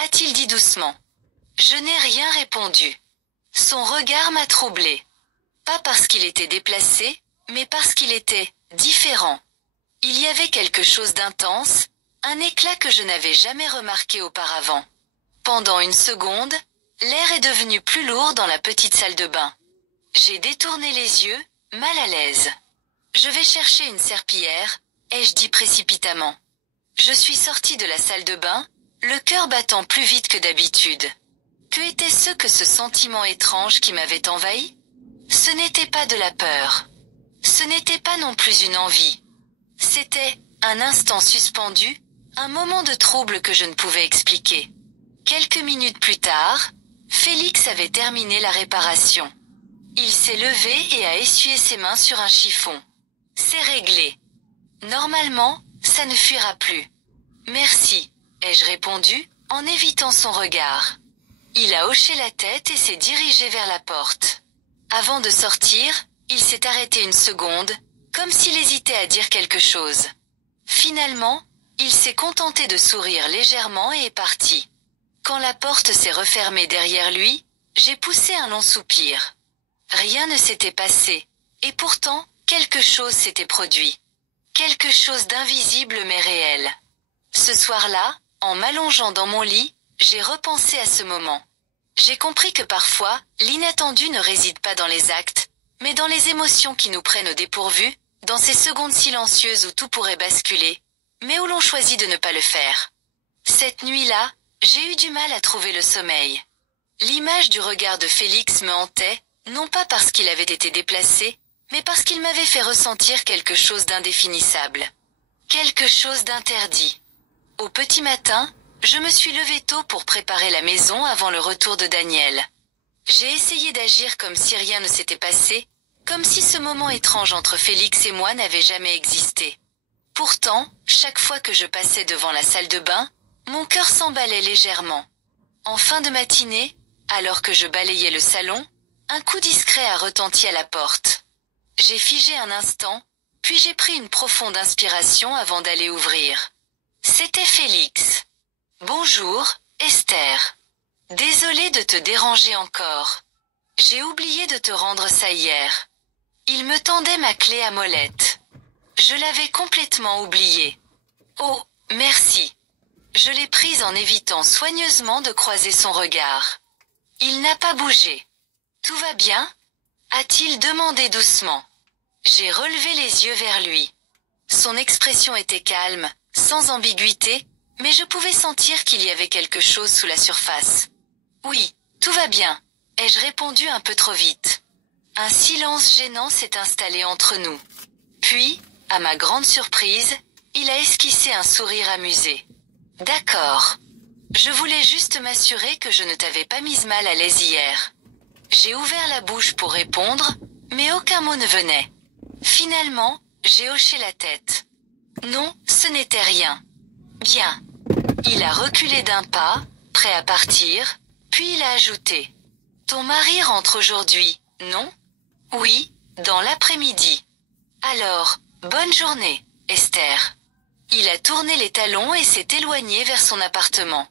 a-t-il dit doucement. Je n'ai rien répondu. Son regard m'a troublé. Pas parce qu'il était déplacé, mais parce qu'il était différent. Il y avait quelque chose d'intense, un éclat que je n'avais jamais remarqué auparavant. Pendant une seconde, l'air est devenu plus lourd dans la petite salle de bain. J'ai détourné les yeux, mal à l'aise. Je vais chercher une serpillière, ai-je dit précipitamment. Je suis sortie de la salle de bain, le cœur battant plus vite que d'habitude. Que était-ce que ce sentiment étrange qui m'avait envahi? Ce n'était pas de la peur. Ce n'était pas non plus une envie. C'était un instant suspendu, un moment de trouble que je ne pouvais expliquer. Quelques minutes plus tard, Félix avait terminé la réparation. Il s'est levé et a essuyé ses mains sur un chiffon. C'est réglé. Normalement, ça ne fuira plus. Merci, ai-je répondu, en évitant son regard. Il a hoché la tête et s'est dirigé vers la porte. Avant de sortir, il s'est arrêté une seconde, comme s'il hésitait à dire quelque chose. Finalement, il s'est contenté de sourire légèrement et est parti. Quand la porte s'est refermée derrière lui, j'ai poussé un long soupir. Rien ne s'était passé, et pourtant, quelque chose s'était produit. Quelque chose d'invisible mais réel. Ce soir-là, en m'allongeant dans mon lit, j'ai repensé à ce moment. J'ai compris que parfois, l'inattendu ne réside pas dans les actes, mais dans les émotions qui nous prennent au dépourvu, dans ces secondes silencieuses où tout pourrait basculer, mais où l'on choisit de ne pas le faire. Cette nuit-là, j'ai eu du mal à trouver le sommeil. L'image du regard de Félix me hantait, non pas parce qu'il avait été déplacé, mais parce qu'il m'avait fait ressentir quelque chose d'indéfinissable. Quelque chose d'interdit. Au petit matin, je me suis levée tôt pour préparer la maison avant le retour de Daniel. J'ai essayé d'agir comme si rien ne s'était passé, comme si ce moment étrange entre Félix et moi n'avait jamais existé. Pourtant, chaque fois que je passais devant la salle de bain, mon cœur s'emballait légèrement. En fin de matinée, alors que je balayais le salon, un coup discret a retenti à la porte. J'ai figé un instant, puis j'ai pris une profonde inspiration avant d'aller ouvrir. C'était Félix. Bonjour, Esther. Désolée de te déranger encore. J'ai oublié de te rendre ça hier. Il me tendait ma clé à molette. Je l'avais complètement oubliée. Oh, merci. Je l'ai prise en évitant soigneusement de croiser son regard. Il n'a pas bougé. Tout va bien? A-t-il demandé doucement. J'ai relevé les yeux vers lui. Son expression était calme, sans ambiguïté, mais je pouvais sentir qu'il y avait quelque chose sous la surface. Oui, tout va bien, ai-je répondu un peu trop vite. Un silence gênant s'est installé entre nous. Puis, à ma grande surprise, il a esquissé un sourire amusé. D'accord. Je voulais juste m'assurer que je ne t'avais pas mise mal à l'aise hier. J'ai ouvert la bouche pour répondre, mais aucun mot ne venait. Finalement, j'ai hoché la tête. Non, ce n'était rien. Bien. Il a reculé d'un pas, prêt à partir, puis il a ajouté. Ton mari rentre aujourd'hui, non? Oui, dans l'après-midi. Alors, bonne journée, Esther. Il a tourné les talons et s'est éloigné vers son appartement.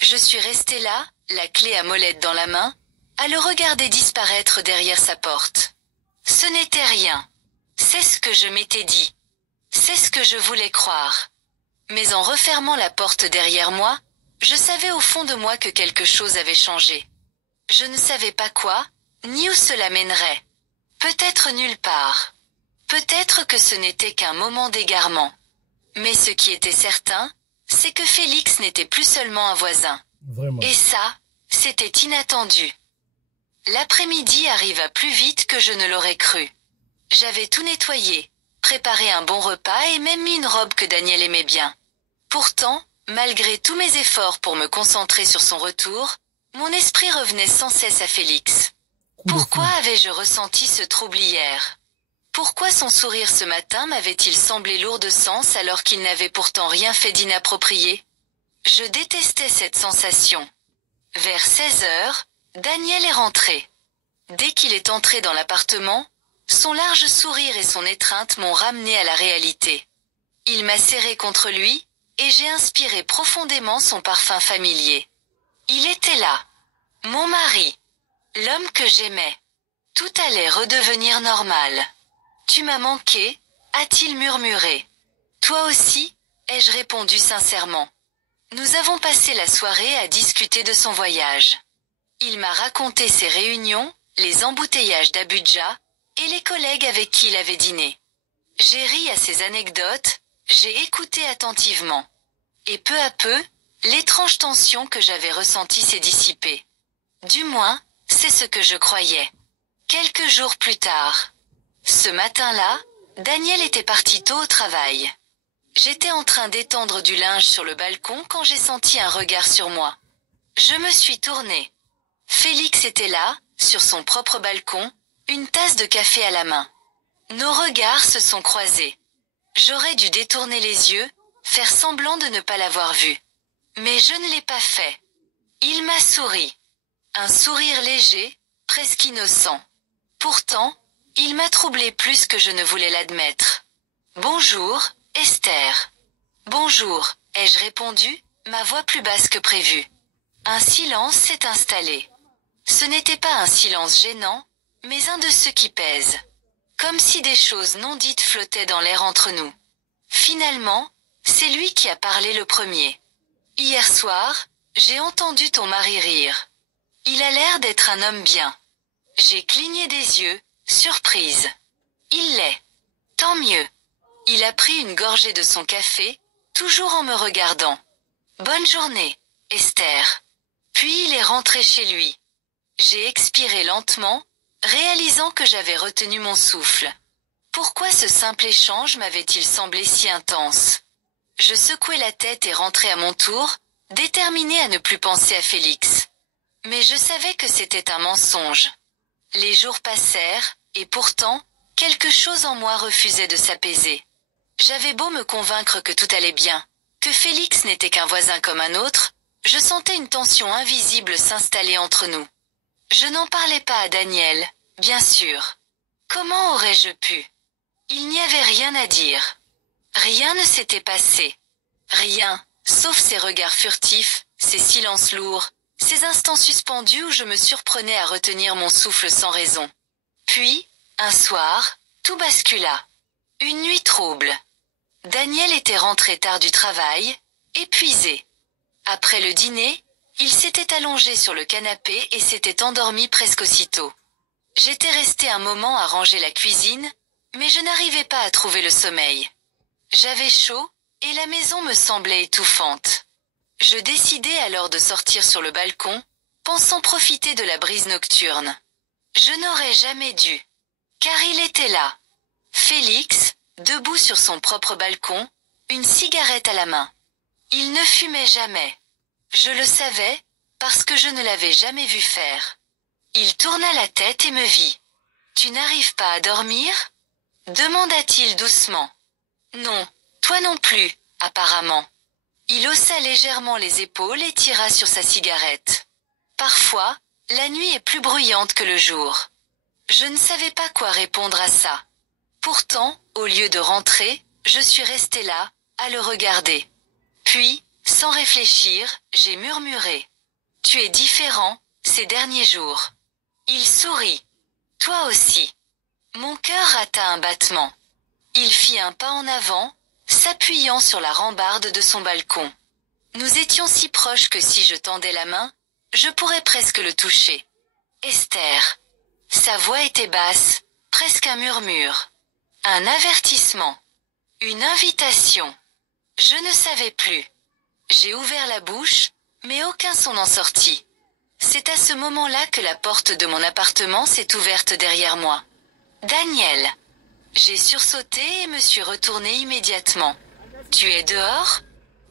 Je suis restée là, la clé à molette dans la main, à le regarder disparaître derrière sa porte. Ce n'était rien. C'est ce que je m'étais dit. C'est ce que je voulais croire. Mais en refermant la porte derrière moi, je savais au fond de moi que quelque chose avait changé. Je ne savais pas quoi, ni où cela mènerait. Peut-être nulle part. Peut-être que ce n'était qu'un moment d'égarement. Mais ce qui était certain, c'est que Félix n'était plus seulement un voisin. Vraiment. Et ça, c'était inattendu. L'après-midi arriva plus vite que je ne l'aurais cru. J'avais tout nettoyé, préparé un bon repas et même mis une robe que Daniel aimait bien. Pourtant, malgré tous mes efforts pour me concentrer sur son retour, mon esprit revenait sans cesse à Félix. Pourquoi avais-je ressenti ce trouble hier? Pourquoi son sourire ce matin m'avait-il semblé lourd de sens alors qu'il n'avait pourtant rien fait d'inapproprié? Je détestais cette sensation. Vers 16 heures, Daniel est rentré. Dès qu'il est entré dans l'appartement, son large sourire et son étreinte m'ont ramené à la réalité. Il m'a serré contre lui, et j'ai inspiré profondément son parfum familier. Il était là. Mon mari. L'homme que j'aimais. Tout allait redevenir normal. Tu m'as manqué, a-t-il murmuré. Toi aussi, ai-je répondu sincèrement. Nous avons passé la soirée à discuter de son voyage. Il m'a raconté ses réunions, les embouteillages d'Abuja, et les collègues avec qui il avait dîné. J'ai ri à ces anecdotes, j'ai écouté attentivement. Et peu à peu, l'étrange tension que j'avais ressentie s'est dissipée. Du moins, c'est ce que je croyais. Quelques jours plus tard. Ce matin-là, Daniel était parti tôt au travail. J'étais en train d'étendre du linge sur le balcon quand j'ai senti un regard sur moi. Je me suis tournée. Félix était là, sur son propre balcon, une tasse de café à la main. Nos regards se sont croisés. J'aurais dû détourner les yeux, faire semblant de ne pas l'avoir vu. Mais je ne l'ai pas fait. Il m'a souri. Un sourire léger, presque innocent. Pourtant, il m'a troublé plus que je ne voulais l'admettre. Bonjour, Esther. Bonjour, ai-je répondu, ma voix plus basse que prévu. Un silence s'est installé. Ce n'était pas un silence gênant, mais un de ceux qui pèsent. Comme si des choses non dites flottaient dans l'air entre nous. Finalement, c'est lui qui a parlé le premier. Hier soir, j'ai entendu ton mari rire. Il a l'air d'être un homme bien. J'ai cligné des yeux, surprise. Il l'est. Tant mieux. Il a pris une gorgée de son café, toujours en me regardant. Bonne journée, Esther. Puis il est rentré chez lui. J'ai expiré lentement, réalisant que j'avais retenu mon souffle. Pourquoi ce simple échange m'avait-il semblé si intense? Je secouai la tête et rentrai à mon tour, déterminé à ne plus penser à Félix. Mais je savais que c'était un mensonge. Les jours passèrent, et pourtant, quelque chose en moi refusait de s'apaiser. J'avais beau me convaincre que tout allait bien, que Félix n'était qu'un voisin comme un autre, je sentais une tension invisible s'installer entre nous. Je n'en parlais pas à Daniel, bien sûr. Comment aurais-je pu? Il n'y avait rien à dire. Rien ne s'était passé. Rien, sauf ces regards furtifs, ces silences lourds, ces instants suspendus où je me surprenais à retenir mon souffle sans raison. Puis, un soir, tout bascula. Une nuit trouble. Daniel était rentré tard du travail, épuisé. Après le dîner, il s'était allongé sur le canapé et s'était endormi presque aussitôt. J'étais restée un moment à ranger la cuisine, mais je n'arrivais pas à trouver le sommeil. J'avais chaud, et la maison me semblait étouffante. Je décidai alors de sortir sur le balcon, pensant profiter de la brise nocturne. Je n'aurais jamais dû. Car il était là. Félix, debout sur son propre balcon, une cigarette à la main. Il ne fumait jamais. Je le savais, parce que je ne l'avais jamais vu faire. Il tourna la tête et me vit. « Tu n'arrives pas à dormir ?» demanda-t-il doucement. « Non, toi non plus, apparemment. » Il haussa légèrement les épaules et tira sur sa cigarette. Parfois, la nuit est plus bruyante que le jour. Je ne savais pas quoi répondre à ça. Pourtant, au lieu de rentrer, je suis restée là, à le regarder. Puis, sans réfléchir, j'ai murmuré. « Tu es différent, ces derniers jours. » Il sourit. « Toi aussi. » Mon cœur rata un battement. Il fit un pas en avant, s'appuyant sur la rambarde de son balcon. Nous étions si proches que si je tendais la main, je pourrais presque le toucher. « Esther. » Sa voix était basse, presque un murmure. Un avertissement. Une invitation. Je ne savais plus. J'ai ouvert la bouche, mais aucun son n'en sortit. C'est à ce moment-là que la porte de mon appartement s'est ouverte derrière moi. « Daniel !» J'ai sursauté et me suis retournée immédiatement. « Tu es dehors ?»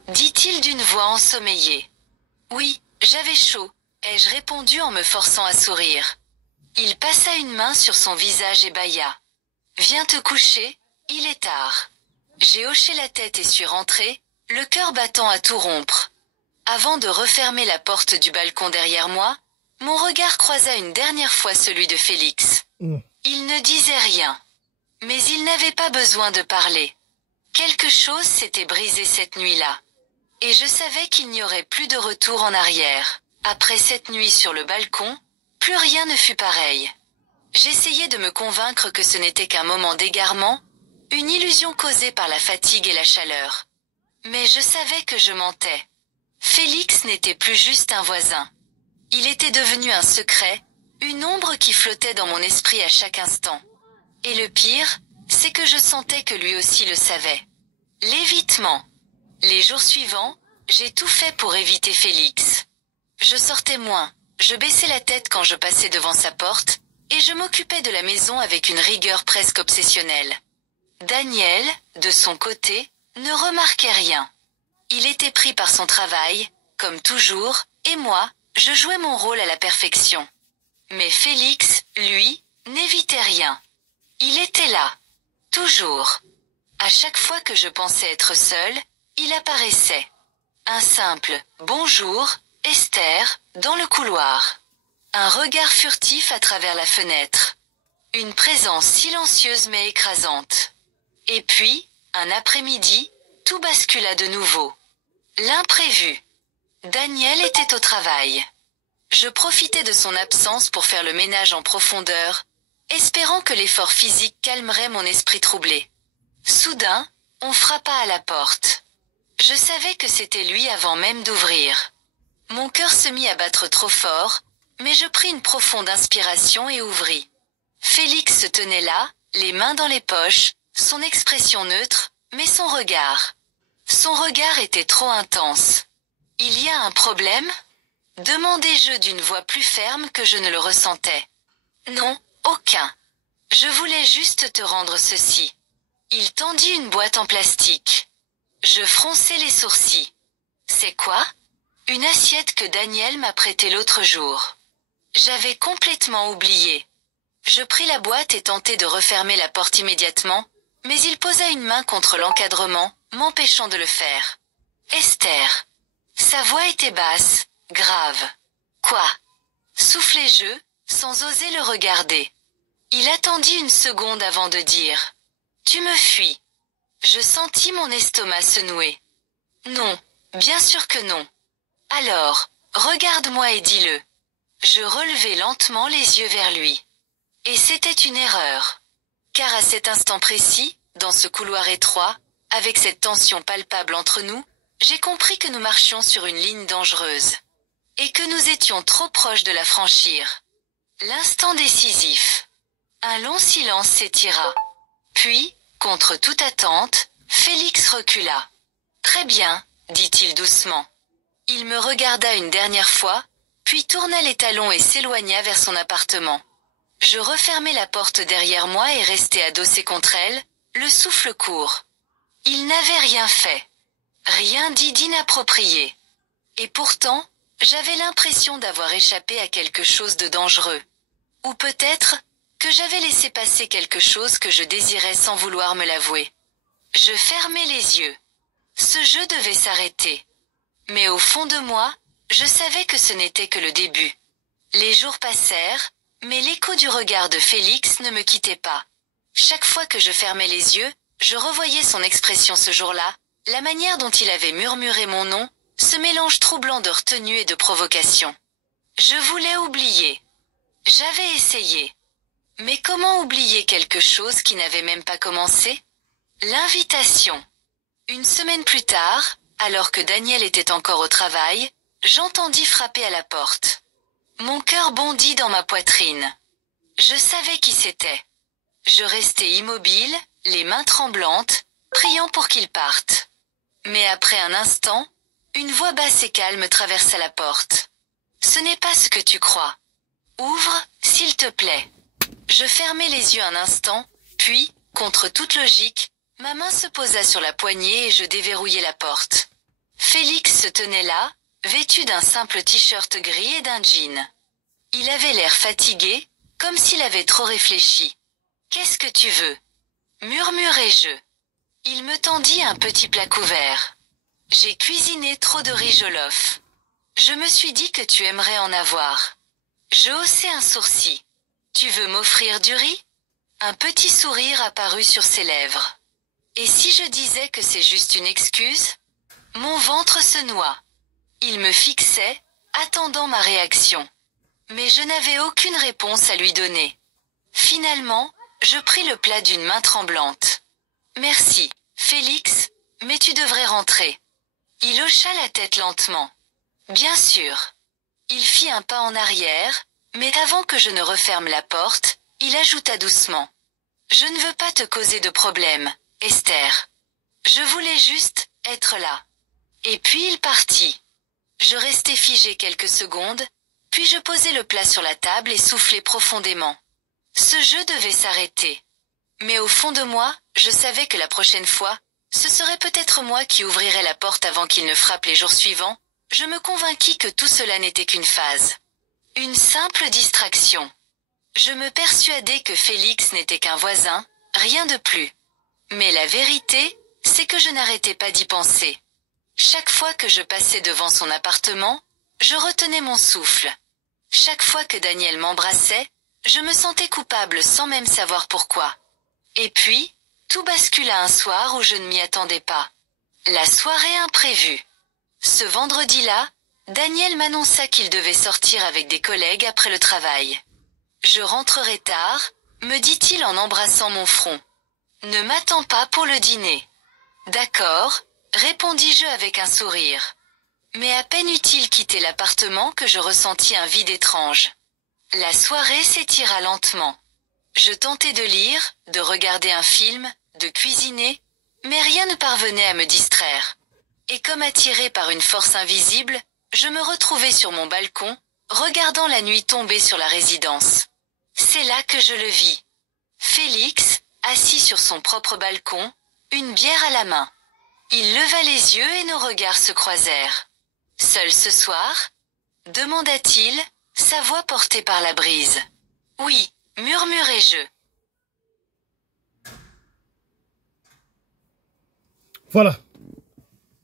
dit-il d'une voix ensommeillée. « Oui, j'avais chaud », ai-je répondu en me forçant à sourire. Il passa une main sur son visage et bâilla. « Viens te coucher, il est tard. » J'ai hoché la tête et suis rentrée, le cœur battant à tout rompre. Avant de refermer la porte du balcon derrière moi, mon regard croisa une dernière fois celui de Félix. Il ne disait rien. Mais il n'avait pas besoin de parler. Quelque chose s'était brisé cette nuit-là. Et je savais qu'il n'y aurait plus de retour en arrière. Après cette nuit sur le balcon, plus rien ne fut pareil. J'essayais de me convaincre que ce n'était qu'un moment d'égarement, une illusion causée par la fatigue et la chaleur. Mais je savais que je mentais. Félix n'était plus juste un voisin. Il était devenu un secret, une ombre qui flottait dans mon esprit à chaque instant. Et le pire, c'est que je sentais que lui aussi le savait. L'évitement. Les jours suivants, j'ai tout fait pour éviter Félix. Je sortais moins, je baissais la tête quand je passais devant sa porte, et je m'occupais de la maison avec une rigueur presque obsessionnelle. Daniel, de son côté, ne remarquait rien. Il était pris par son travail, comme toujours, et moi, je jouais mon rôle à la perfection. Mais Félix, lui, n'évitait rien. Il était là. Toujours. À chaque fois que je pensais être seule, il apparaissait. Un simple « Bonjour, Esther » dans le couloir. Un regard furtif à travers la fenêtre. Une présence silencieuse mais écrasante. Et puis, un après-midi, tout bascula de nouveau. L'imprévu. Daniel était au travail. Je profitais de son absence pour faire le ménage en profondeur, espérant que l'effort physique calmerait mon esprit troublé. Soudain, on frappa à la porte. Je savais que c'était lui avant même d'ouvrir. Mon cœur se mit à battre trop fort, mais je pris une profonde inspiration et ouvris. Félix se tenait là, les mains dans les poches, son expression neutre, mais son regard. Son regard était trop intense. « Il y a un problème ?» demandai-je d'une voix plus ferme que je ne le ressentais. « Non, aucun. Je voulais juste te rendre ceci. » Il tendit une boîte en plastique. Je fronçai les sourcils. « C'est quoi ?» Une assiette que Daniel m'a prêtée l'autre jour. J'avais complètement oublié. Je pris la boîte et tentai de refermer la porte immédiatement, mais il posa une main contre l'encadrement, m'empêchant de le faire. « Esther !» Sa voix était basse, grave. « Quoi ?» soufflai-je, sans oser le regarder. Il attendit une seconde avant de dire « Tu me fuis ?» Je sentis mon estomac se nouer. « Non, bien sûr que non. »« Alors, regarde-moi et dis-le. » Je relevai lentement les yeux vers lui. Et c'était une erreur. Car à cet instant précis, dans ce couloir étroit, avec cette tension palpable entre nous, j'ai compris que nous marchions sur une ligne dangereuse. Et que nous étions trop proches de la franchir. L'instant décisif. Un long silence s'étira. Puis, contre toute attente, Félix recula. Très bien, dit-il doucement. Il me regarda une dernière fois, puis tourna les talons et s'éloigna vers son appartement. Je refermai la porte derrière moi et restai adossé contre elle, le souffle court. Il n'avait rien fait. Rien dit d'inapproprié. Et pourtant, j'avais l'impression d'avoir échappé à quelque chose de dangereux. Ou peut-être que j'avais laissé passer quelque chose que je désirais sans vouloir me l'avouer. Je fermai les yeux. Ce jeu devait s'arrêter. Mais au fond de moi, je savais que ce n'était que le début. Les jours passèrent, mais l'écho du regard de Félix ne me quittait pas. Chaque fois que je fermais les yeux, je revoyais son expression ce jour-là, la manière dont il avait murmuré mon nom, ce mélange troublant de retenue et de provocation. Je voulais oublier. J'avais essayé. Mais comment oublier quelque chose qui n'avait même pas commencé? L'invitation. Une semaine plus tard, alors que Daniel était encore au travail, j'entendis frapper à la porte. Mon cœur bondit dans ma poitrine. Je savais qui c'était. Je restai immobile, les mains tremblantes, priant pour qu'il parte. Mais après un instant, une voix basse et calme traversa la porte. Ce n'est pas ce que tu crois. Ouvre, s'il te plaît. Je fermai les yeux un instant, puis, contre toute logique, ma main se posa sur la poignée et je déverrouillai la porte. Félix se tenait là, vêtu d'un simple t-shirt gris et d'un jean. Il avait l'air fatigué, comme s'il avait trop réfléchi. « Qu'est-ce que tu veux » murmurai-je. Il me tendit un petit plat couvert. « J'ai cuisiné trop de riz jollof. Je me suis dit que tu aimerais en avoir. » Je haussai un sourcil. « Tu veux m'offrir du riz ?» Un petit sourire apparut sur ses lèvres. « Et si je disais que c'est juste une excuse ?» Mon ventre se noua. Il me fixait, attendant ma réaction. Mais je n'avais aucune réponse à lui donner. Finalement, je pris le plat d'une main tremblante. « Merci, Félix, mais tu devrais rentrer. » Il hocha la tête lentement. « Bien sûr. » Il fit un pas en arrière, mais avant que je ne referme la porte, il ajouta doucement. « Je ne veux pas te causer de problème, Esther. Je voulais juste être là. » Et puis il partit. Je restai figé quelques secondes, puis je posai le plat sur la table et soufflai profondément. Ce jeu devait s'arrêter. Mais au fond de moi, je savais que la prochaine fois, ce serait peut-être moi qui ouvrirais la porte avant qu'il ne frappe les jours suivants. Je me convainquis que tout cela n'était qu'une phase. Une simple distraction. Je me persuadai que Félix n'était qu'un voisin, rien de plus. Mais la vérité, c'est que je n'arrêtais pas d'y penser. Chaque fois que je passais devant son appartement, je retenais mon souffle. Chaque fois que Daniel m'embrassait, je me sentais coupable sans même savoir pourquoi. Et puis, tout bascula un soir où je ne m'y attendais pas. La soirée imprévue. Ce vendredi-là, Daniel m'annonça qu'il devait sortir avec des collègues après le travail. Je rentrerai tard, me dit-il en embrassant mon front. Ne m'attends pas pour le dîner. D'accord, répondis-je avec un sourire. Mais à peine eut-il quitté l'appartement que je ressentis un vide étrange. La soirée s'étira lentement. Je tentais de lire, de regarder un film, de cuisiner, mais rien ne parvenait à me distraire. Et comme attiré par une force invisible, je me retrouvai sur mon balcon, regardant la nuit tomber sur la résidence. C'est là que je le vis. Félix, assis sur son propre balcon, une bière à la main. Il leva les yeux et nos regards se croisèrent. « Seul ce soir ?» demanda-t-il, sa voix portée par la brise. « Oui, murmurai-je. » Voilà.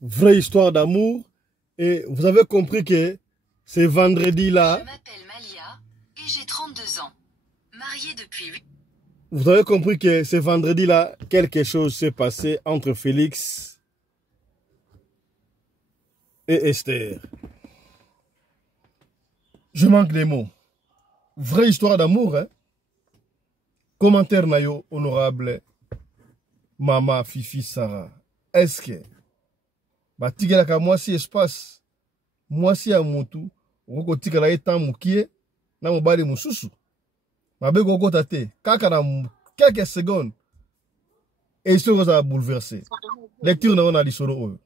Vraie histoire d'amour. Et vous avez compris que c'est vendredi-là. Je m'appelle Malia et j'ai 32 ans. Mariée depuis 8... Vous avez compris que c'est vendredi-là, quelque chose s'est passé entre Félix et Esther. Je manque des mots. Vraie histoire d'amour, hein? Commentaire nayo honorable Mama Fifi Sarah. Est-ce que batigelaka mwasi espace mwasi ya mutu okotikala eta mukie na mobali mususu mabe kokota te kaka na quelques secondes Et ce que ça a bouleversé. Lecture on a dit solo.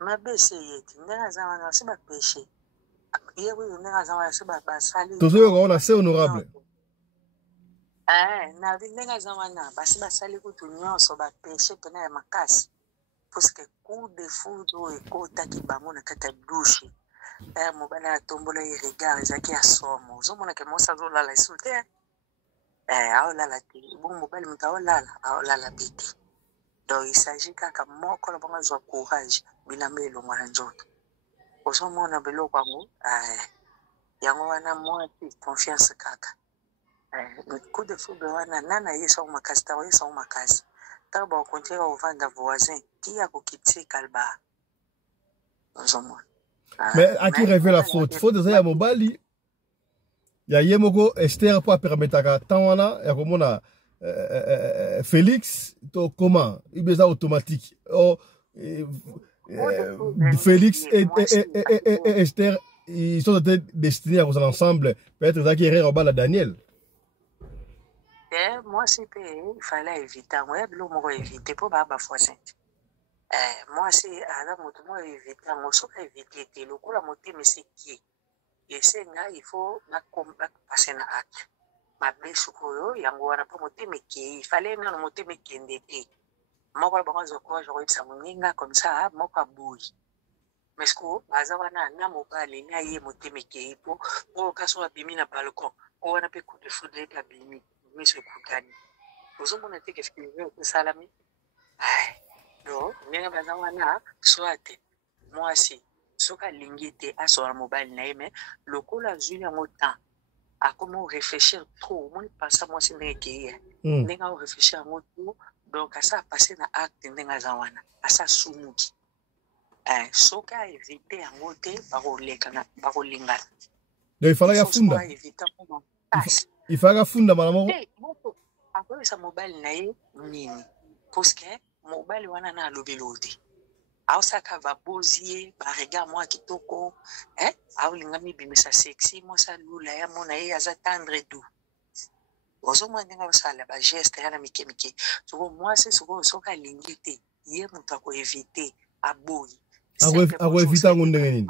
Ma bese yeti ndenge aza wana basi bapeshe ye oyo ndenge aza wana so basali Tous ceux qu'on a c'est honorable. na ndenge aza wana basi basali kutu nyonso bapeshe pena ya makasi puisque coup de foudre oyo ekotaki bango na kati ya dushe mobali atombola ye regard ezalaki ya somo ozomonake mosi azolala esu te aolala te bongo mobali moto aolala pe te. Donc il s'agit kaka moko na bango azwa courage bilamba elongo na nzoto ozomona biloko yango yango wana mwasi confiance kaka coup de foudre wana nana ye sango makasi tango ye sango makasi ntango bakokontinue kovanda voisin ti akokiti kalba ozomona. Mais à qui revient la faute? Faute de ça, mobali. Il y a Yemoko Esther pour permettre à Tawana, il y a comme on a Félix, comment? Il est automatique. Félix et Esther, ils sont destinés à ensemble. Peut-être d'acquérir au bas la Daniel. Moi, c'est il fallait éviter. Moi, il fallait éviter pour Baba Foisent. Moi, c'est à la moto, moi, éviter. Moi, je vais éviter. Le coup, la moto, mais c'est qui? Et c'est là, il faut passer à l'acte. Ma belle soukoyo, yango wana pa moto, mais qui? Il fallait non moto, mais qui n'était. Moi, quand je vais jouer ça, comme ça, moi, pas bouge. Mais ce que baza wana na mobali na ye moto, mais qui? Pour kaso abimi na balcon, on a peu coup de foudre et abimi. Mais ce coup gagné. Vous avez dit que je suis salami. Non, mais baza wana soit moi aussi. Soka lingite à son mobile mais le coup la zuli en autant à comment réfléchir trop moi pense à moi c'est n'égué n'enga réfléchir en autant donc à ça passer na acte n'enga zawana à ça sumuki soka éviter en autant barolinga donc il fallait funda il fallait funda malamo après ça mobile nae nini parce que mobile wana na lobelodi aosaka babozie barega mwa kitoko aolinga mibimisa sexy mosa lula ya mona ye aza tendre du ozomona ndenge osala bageste ya na mikemike soko mwasi soko soka alingi te ye moto akoevite aboyi akoevita ngo ndenge nini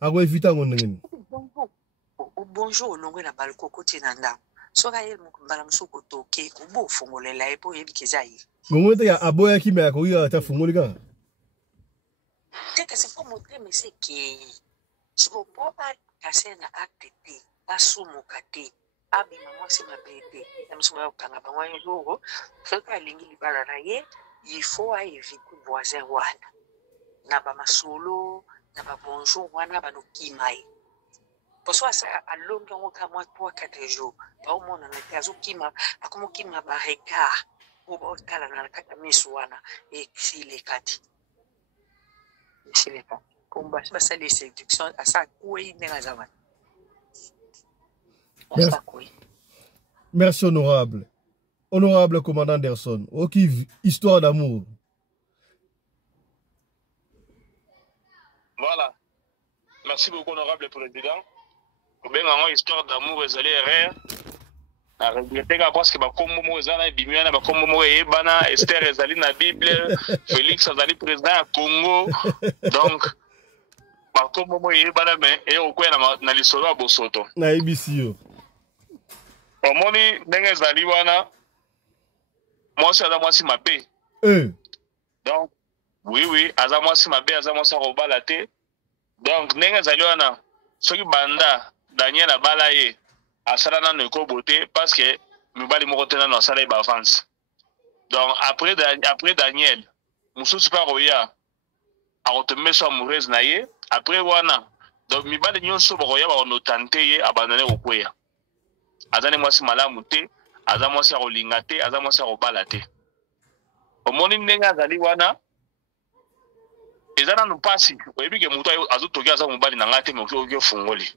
akoevita ngo ndenge nini bonjour olongwe na balkoko ti na ndako soka ye mbala mosuku kotoke obo ofongolela ye mpo oyebi keza ye ngongo te aboyaki me akoya ata fongoli kaka c'est pour montrer mais c'est qui je veux pas casser na acte té pas sumuka té abi maman c'est ma bébé na msuma okanga ba wanyo jogo fait ka lingi libala na ye il faut éviter voisin wana na ba masolo na ba bonjour wana ba no kimai pour ça à longue on ka moi 3-4 jours ba au monde na kazo kima akomo kima ba regard ou ba kala na kata misu wana et si les kati Merci honorable. Honorable commandant Anderson. Ok, histoire d'amour. Voilà. Merci beaucoup honorable président. Bien en histoire d'amour vous allez rire. Na regretter parce que ba kombo mo ezana bimiana ba kombo mo ebana Esther ezali na Bible Félix azali président ya Congo donc ba kombo mo ebana mais et okwela na lisolo ya bosoto na ABC yo omoni ndenge ezali wana mwasi aza mwasi mabe donc oui aza mwasi mabe aza mwasi akobala te donc ndenge ezali wana soki banda Daniel abala ye asala na neko beauté parce que mibali moko tena na sala ba avance donc après Daniel mususu pa roya a retomber sur amoureuse na ye après wana donc mibali nyonso ba roya ba no tante ye abandonner okweya azane mwasi malamu te aza mwasi ya kolinga te aza mwasi ya kobala te omoni ndenge azali wana ezana no pasi oyebi ke mutu azotoki aza mobali na ngate mais oki ofungoli.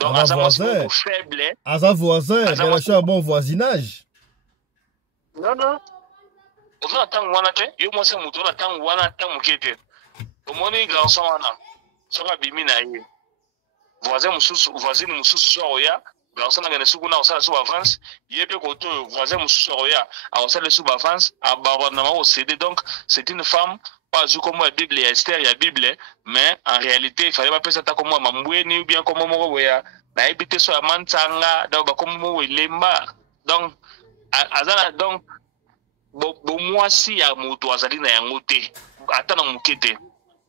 Donc, à voisin faible. À sa voisin, relation à bon voisinage. Non. On attend wana te. Yo mo se muto na tang wana tang mukete. O moni garçon wana. Soka bimi na ye. Voisin mususu so oya, garçon na ngene suku na osala sous avance yebe koto voisin mususu roya a osala sous avance a barona ma cédé donc c'est une femme pas comme la Bible et Esther ya Bible mais en réalité il fallait pas penser ta comme mambweni ou bien comme moko boya na ebité so amantanga donc ba comme mo lemba donc azala donc bo moi si ya moto azali na yango te ata na mukete.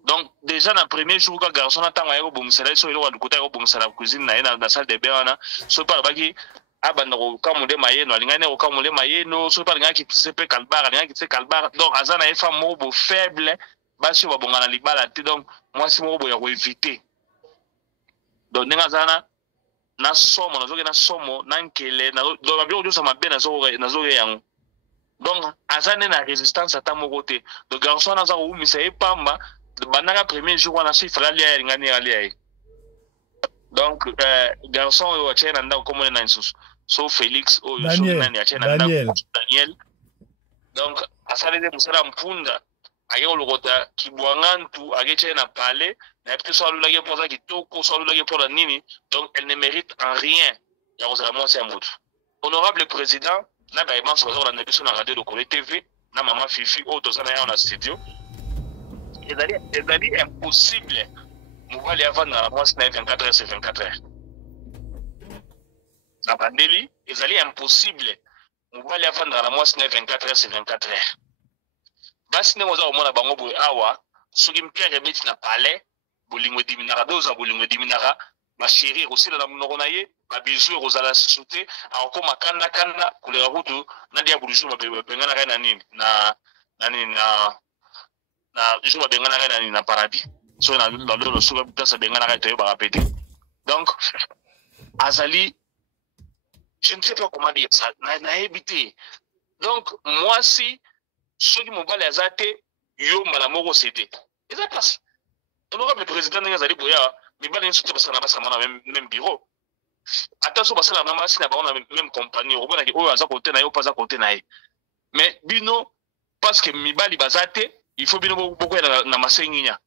Donc déjà dans le premier jour quand garçon attend ayo bomusala so ilo wa côté ayo bomusala cuisine na na salle de bain na so par baki abanda ko kamule mayeno alingane ko kamule mayeno so par ngaki sepe kalbar ngaki se kalbar donc azana e femme mo bo faible basi ba bongana libala te donc moi si mo bo ya ko éviter donc ngazana na somo na somo na nkele na do ba bio so mabe na zo yango donc azane na résistance ata mo côté donc garçon na za ko umisa e pamba banaka premier jour on a su fala lia ngani alia donc garçon o chena nda comme on est so Félix o nani chena nda Daniel donc asale de musala mpunda ayo lokota kibwangantu ageche na palais na peut so alula ke poza kitoko so alula ke pour nini donc elle ne mérite en rien ya kozala moi c'est mutu honorable président na ba immense bazora na biso na radio de Kole TV na mama Fifi o tozana ya na studio. C'est impossible. Mobali avant dans la mois 24 heures, c'est 24 heures. La bandeli, c'est impossible. Mobali avant dans la mois 24 heures, c'est 24 heures. Basi ne moza omona bango boy awa, soki mpia rebeti na palais, bolingo diminara doza bolingo diminara, ma chérie aussi la monoko na ye, ba bisou rozala souté, ako makanda kanda kulera hutu, na dia bulushu ba bengana kana nini na je vais bien na paradis so na le so peut-être bien na to ba répéter donc azali je ne sais pas comment dire ça na éviter donc moi si ceux qui m'ont pas les athées yo mala moko cédé et ça passe honorable président ngazali boya mais ba nso tsa na basa na même bureau attention parce que na mama si na ba on a même compagnie o bona ki o aza côté na yo pas à côté na ye mais bino parce que mibali bazate il faut bien beaucoup na masenginya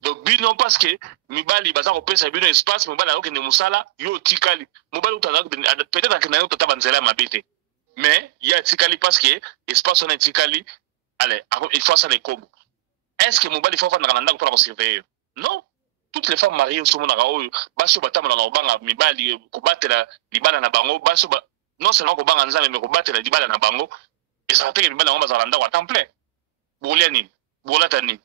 donc bino parce que mibali baza ko pesa bino espace mibali ako ne musala yo tikali mibali utaza peut-être que na yo tata banzela mabete mais il y a tikali parce que espace on est tikali allez il faut ça les kobo est-ce que mibali faut faire na ndako pour surveiller non toutes les femmes mariées au monde na baso batama na banga mibali ko batela libala na bango baso non seulement ko banga nzambe mais ko batela libala na bango et ça fait que mibali na bazala ndako à temps plein boliani bolatani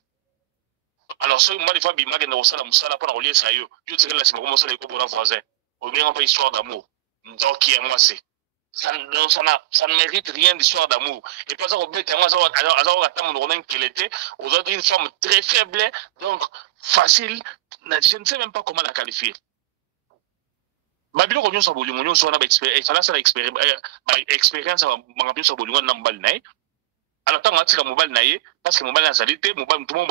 alors ce moi des fois bima que na sala musala pour relier ça yo tsela la sima comme ça les ko bona voisin ou bien on peut histoire d'amour donc qui est moi c'est ça ne mérite rien d'histoire d'amour et pas ça on peut moi ça alors attendre on a qu'elle était aujourd'hui une femme très faible donc facile je ne sais même pas comment la qualifier babilo ko nyoso bolingo nyoso na ba expérience ba nyoso bolingo na mbali nae alors tant que mobile naie parce que mobile nazalité mobile tout le monde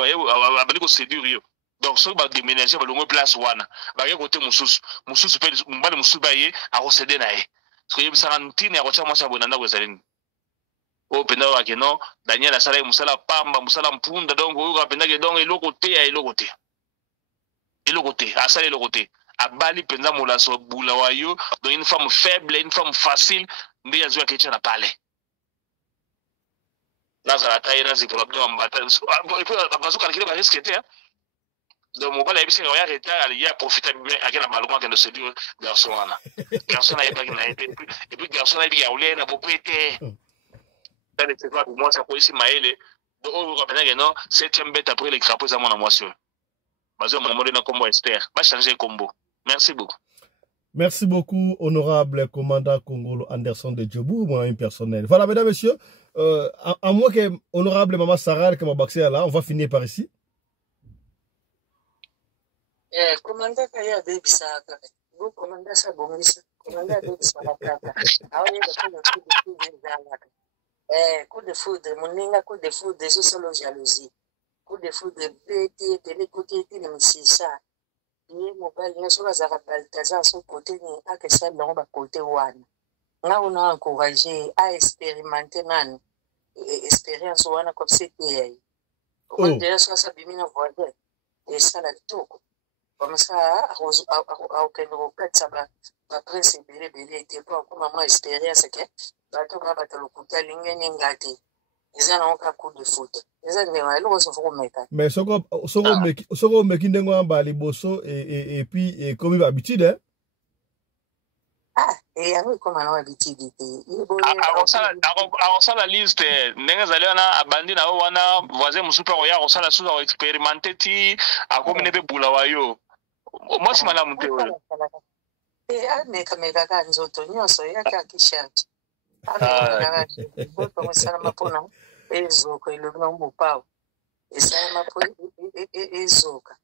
abali ko séduire yo donc so ba déménager ba longo place wana ba ke côté mususu pe mobile mususu ba ye a recéder naie parce que yebisa ntine ya kocha mwasa bonanda ko zalini o penda wa ke non Daniel asala musala pamba musala mpunda donc o ka penda ke donc eloko te asala eloko te abali penza molaso bula wa yo donc une femme faible une femme facile mbe yazwa ke na palais nazala taira zi problème mbata bazo calculer ba risque te donc mobile ya biso ya reta ali ya profiter akena maluma que de séduire garçon wana garçon na yeba na et puis garçon na yeba ya na popete dans les fois pour moi ça ko ici maele donc on rappelle que non 7e bête après les crapauds à mon amoisseur bazo mon mode na combo expert ba changer combo merci beaucoup. Merci beaucoup, honorable commandant Kongolo Anderson de Djobou, moi-même personnel. Voilà, mesdames, messieurs, à moins que honorable Maman Sarah, que m'a baxé là, on va finir par ici. Commandant Kaya de Bissaka, vous commandez ça, bon, commandant de Bissaka, coup de foudre, mon ninga, coup de foudre, des solo jalousie, coup de foudre, petit, télécoté, c'est ça. Ye mobile nso bazaka Balthazar son côté ni akesa longo ba côté wana nga on a encouragé à expérimenter nan expérience wana comme c'était on déjà ça bimina voyer et ça la tout comme ça à aucun repère ça après c'est belé était pas comme maman expérience que bato ba batalokuta lingeni ngati eza na oka coup de foot eza ndema eloko sofoko meka mais soko meki ndengo amba liboso et puis comme habitude hein. Et yango koma na habitude akosala liste ndenge ezali wana abandi na yo wana voisin mosusu mpe akoya akosala susu akoexperimente ti akomi ne mpe bula wa yo mwasi malamu te oyo amekamekaka nzoto nyonso yaki akisharge amekamekaka nzoto esalama mpona ezoka elobi na mopao esalama mpo ezoka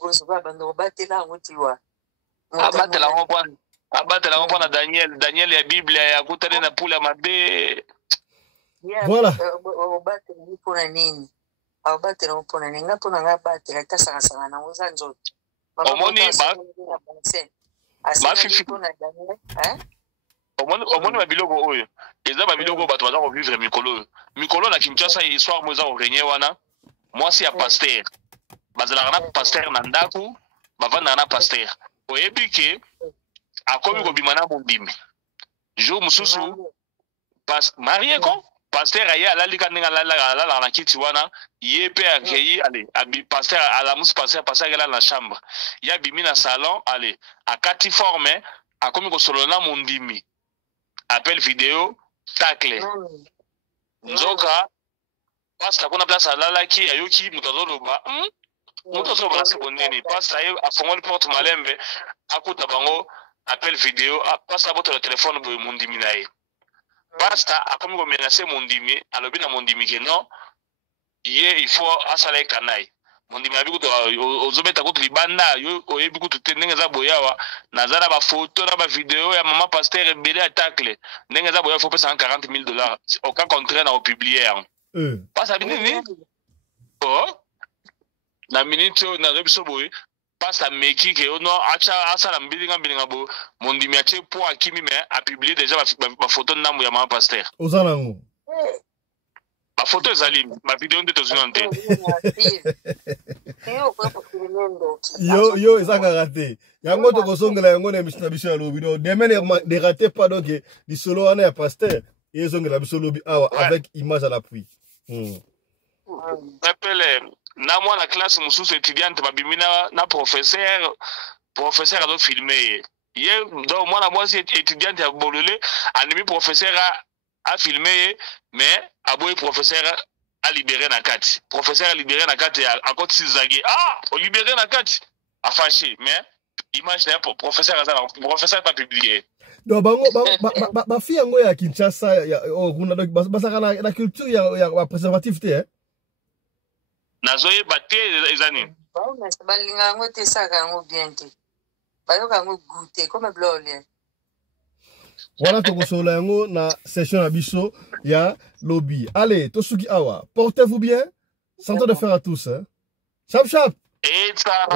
bozoba bando kobatela yango tiwa abatela ngo mpona Daniel ya Biblia ya kutane na pula mabe voilà obatela mpona nini abatela mpona nini nga mpona nga batela tasakasaka nango za nzoto omoni omoni babiloko oyo eza babiloko bato baza kovivre mikolo na Kinshasa histoire mo eza korenye wana mwasi ya paster bazalaka na paster na ndako bavandaka na paster oyebi ke akomi kobima na mobimbi jour mosusu marie ko paster aye alalika ndenge alalaka na kiti wana ye mpe akei paster alamusi paster akela na chambre ye abimi na salon akati forme akomi kosolola na mondimi appel vidéo tacle nzoka paster kuna place alalaki ayoki moto azoloba na sekondeni paster aye afongoli porte malembe akuta bango appel vidéo paster abotola telefone boye mondimi na ye paster akomi komenase mondimi alobi na mondimi ke non ye il faut asala ekanayi mondimi abi kutu ozobeta kutu libanda yo oyebi kutu te ndenge eza boyawa naza na bafoto na bavideo ya mama paster ebele ya tacle ndenge eza boyawa fo pesanga $40,000 aucun contraire na opublie yango paster abi nini na minute oyo nazoyebi so boye paster meki ke ono asala mbilinga bo mondimi atie po akimi me apublie déjà bafoto ndambo ya mama paster oza nango bafoto ezali bavideo nde tozwi te yo ezakaka te yango tokosongela yango na émission na biso ya lobi donc demain ne ratez pas donc lisolo wana ya paster ezongela biso lobi awa avec image à l'appui epele na mwana classe mosusu étudiante babimi na professeur azofilme ye donc mwana mwasi étudiante ya bolole andimi professeur afilme ye mais aboyi professeur alibéré na kati professeur alibéré na kati akotisi zagi olibéré na kati afâché mais image na professeur azala professeur pas publié donc bango bafille yango ya Kinshasa kuna donc basaka na culture ya préservatif te nazoyeba te eza nini balinga yango te esaka yango bien te bayoka yango goûte comme blole voilà tokosolola yango na session na biso ya lobi. Allez, tosuki awa, portez-vous bien, santé de fer à tous chap chap et ça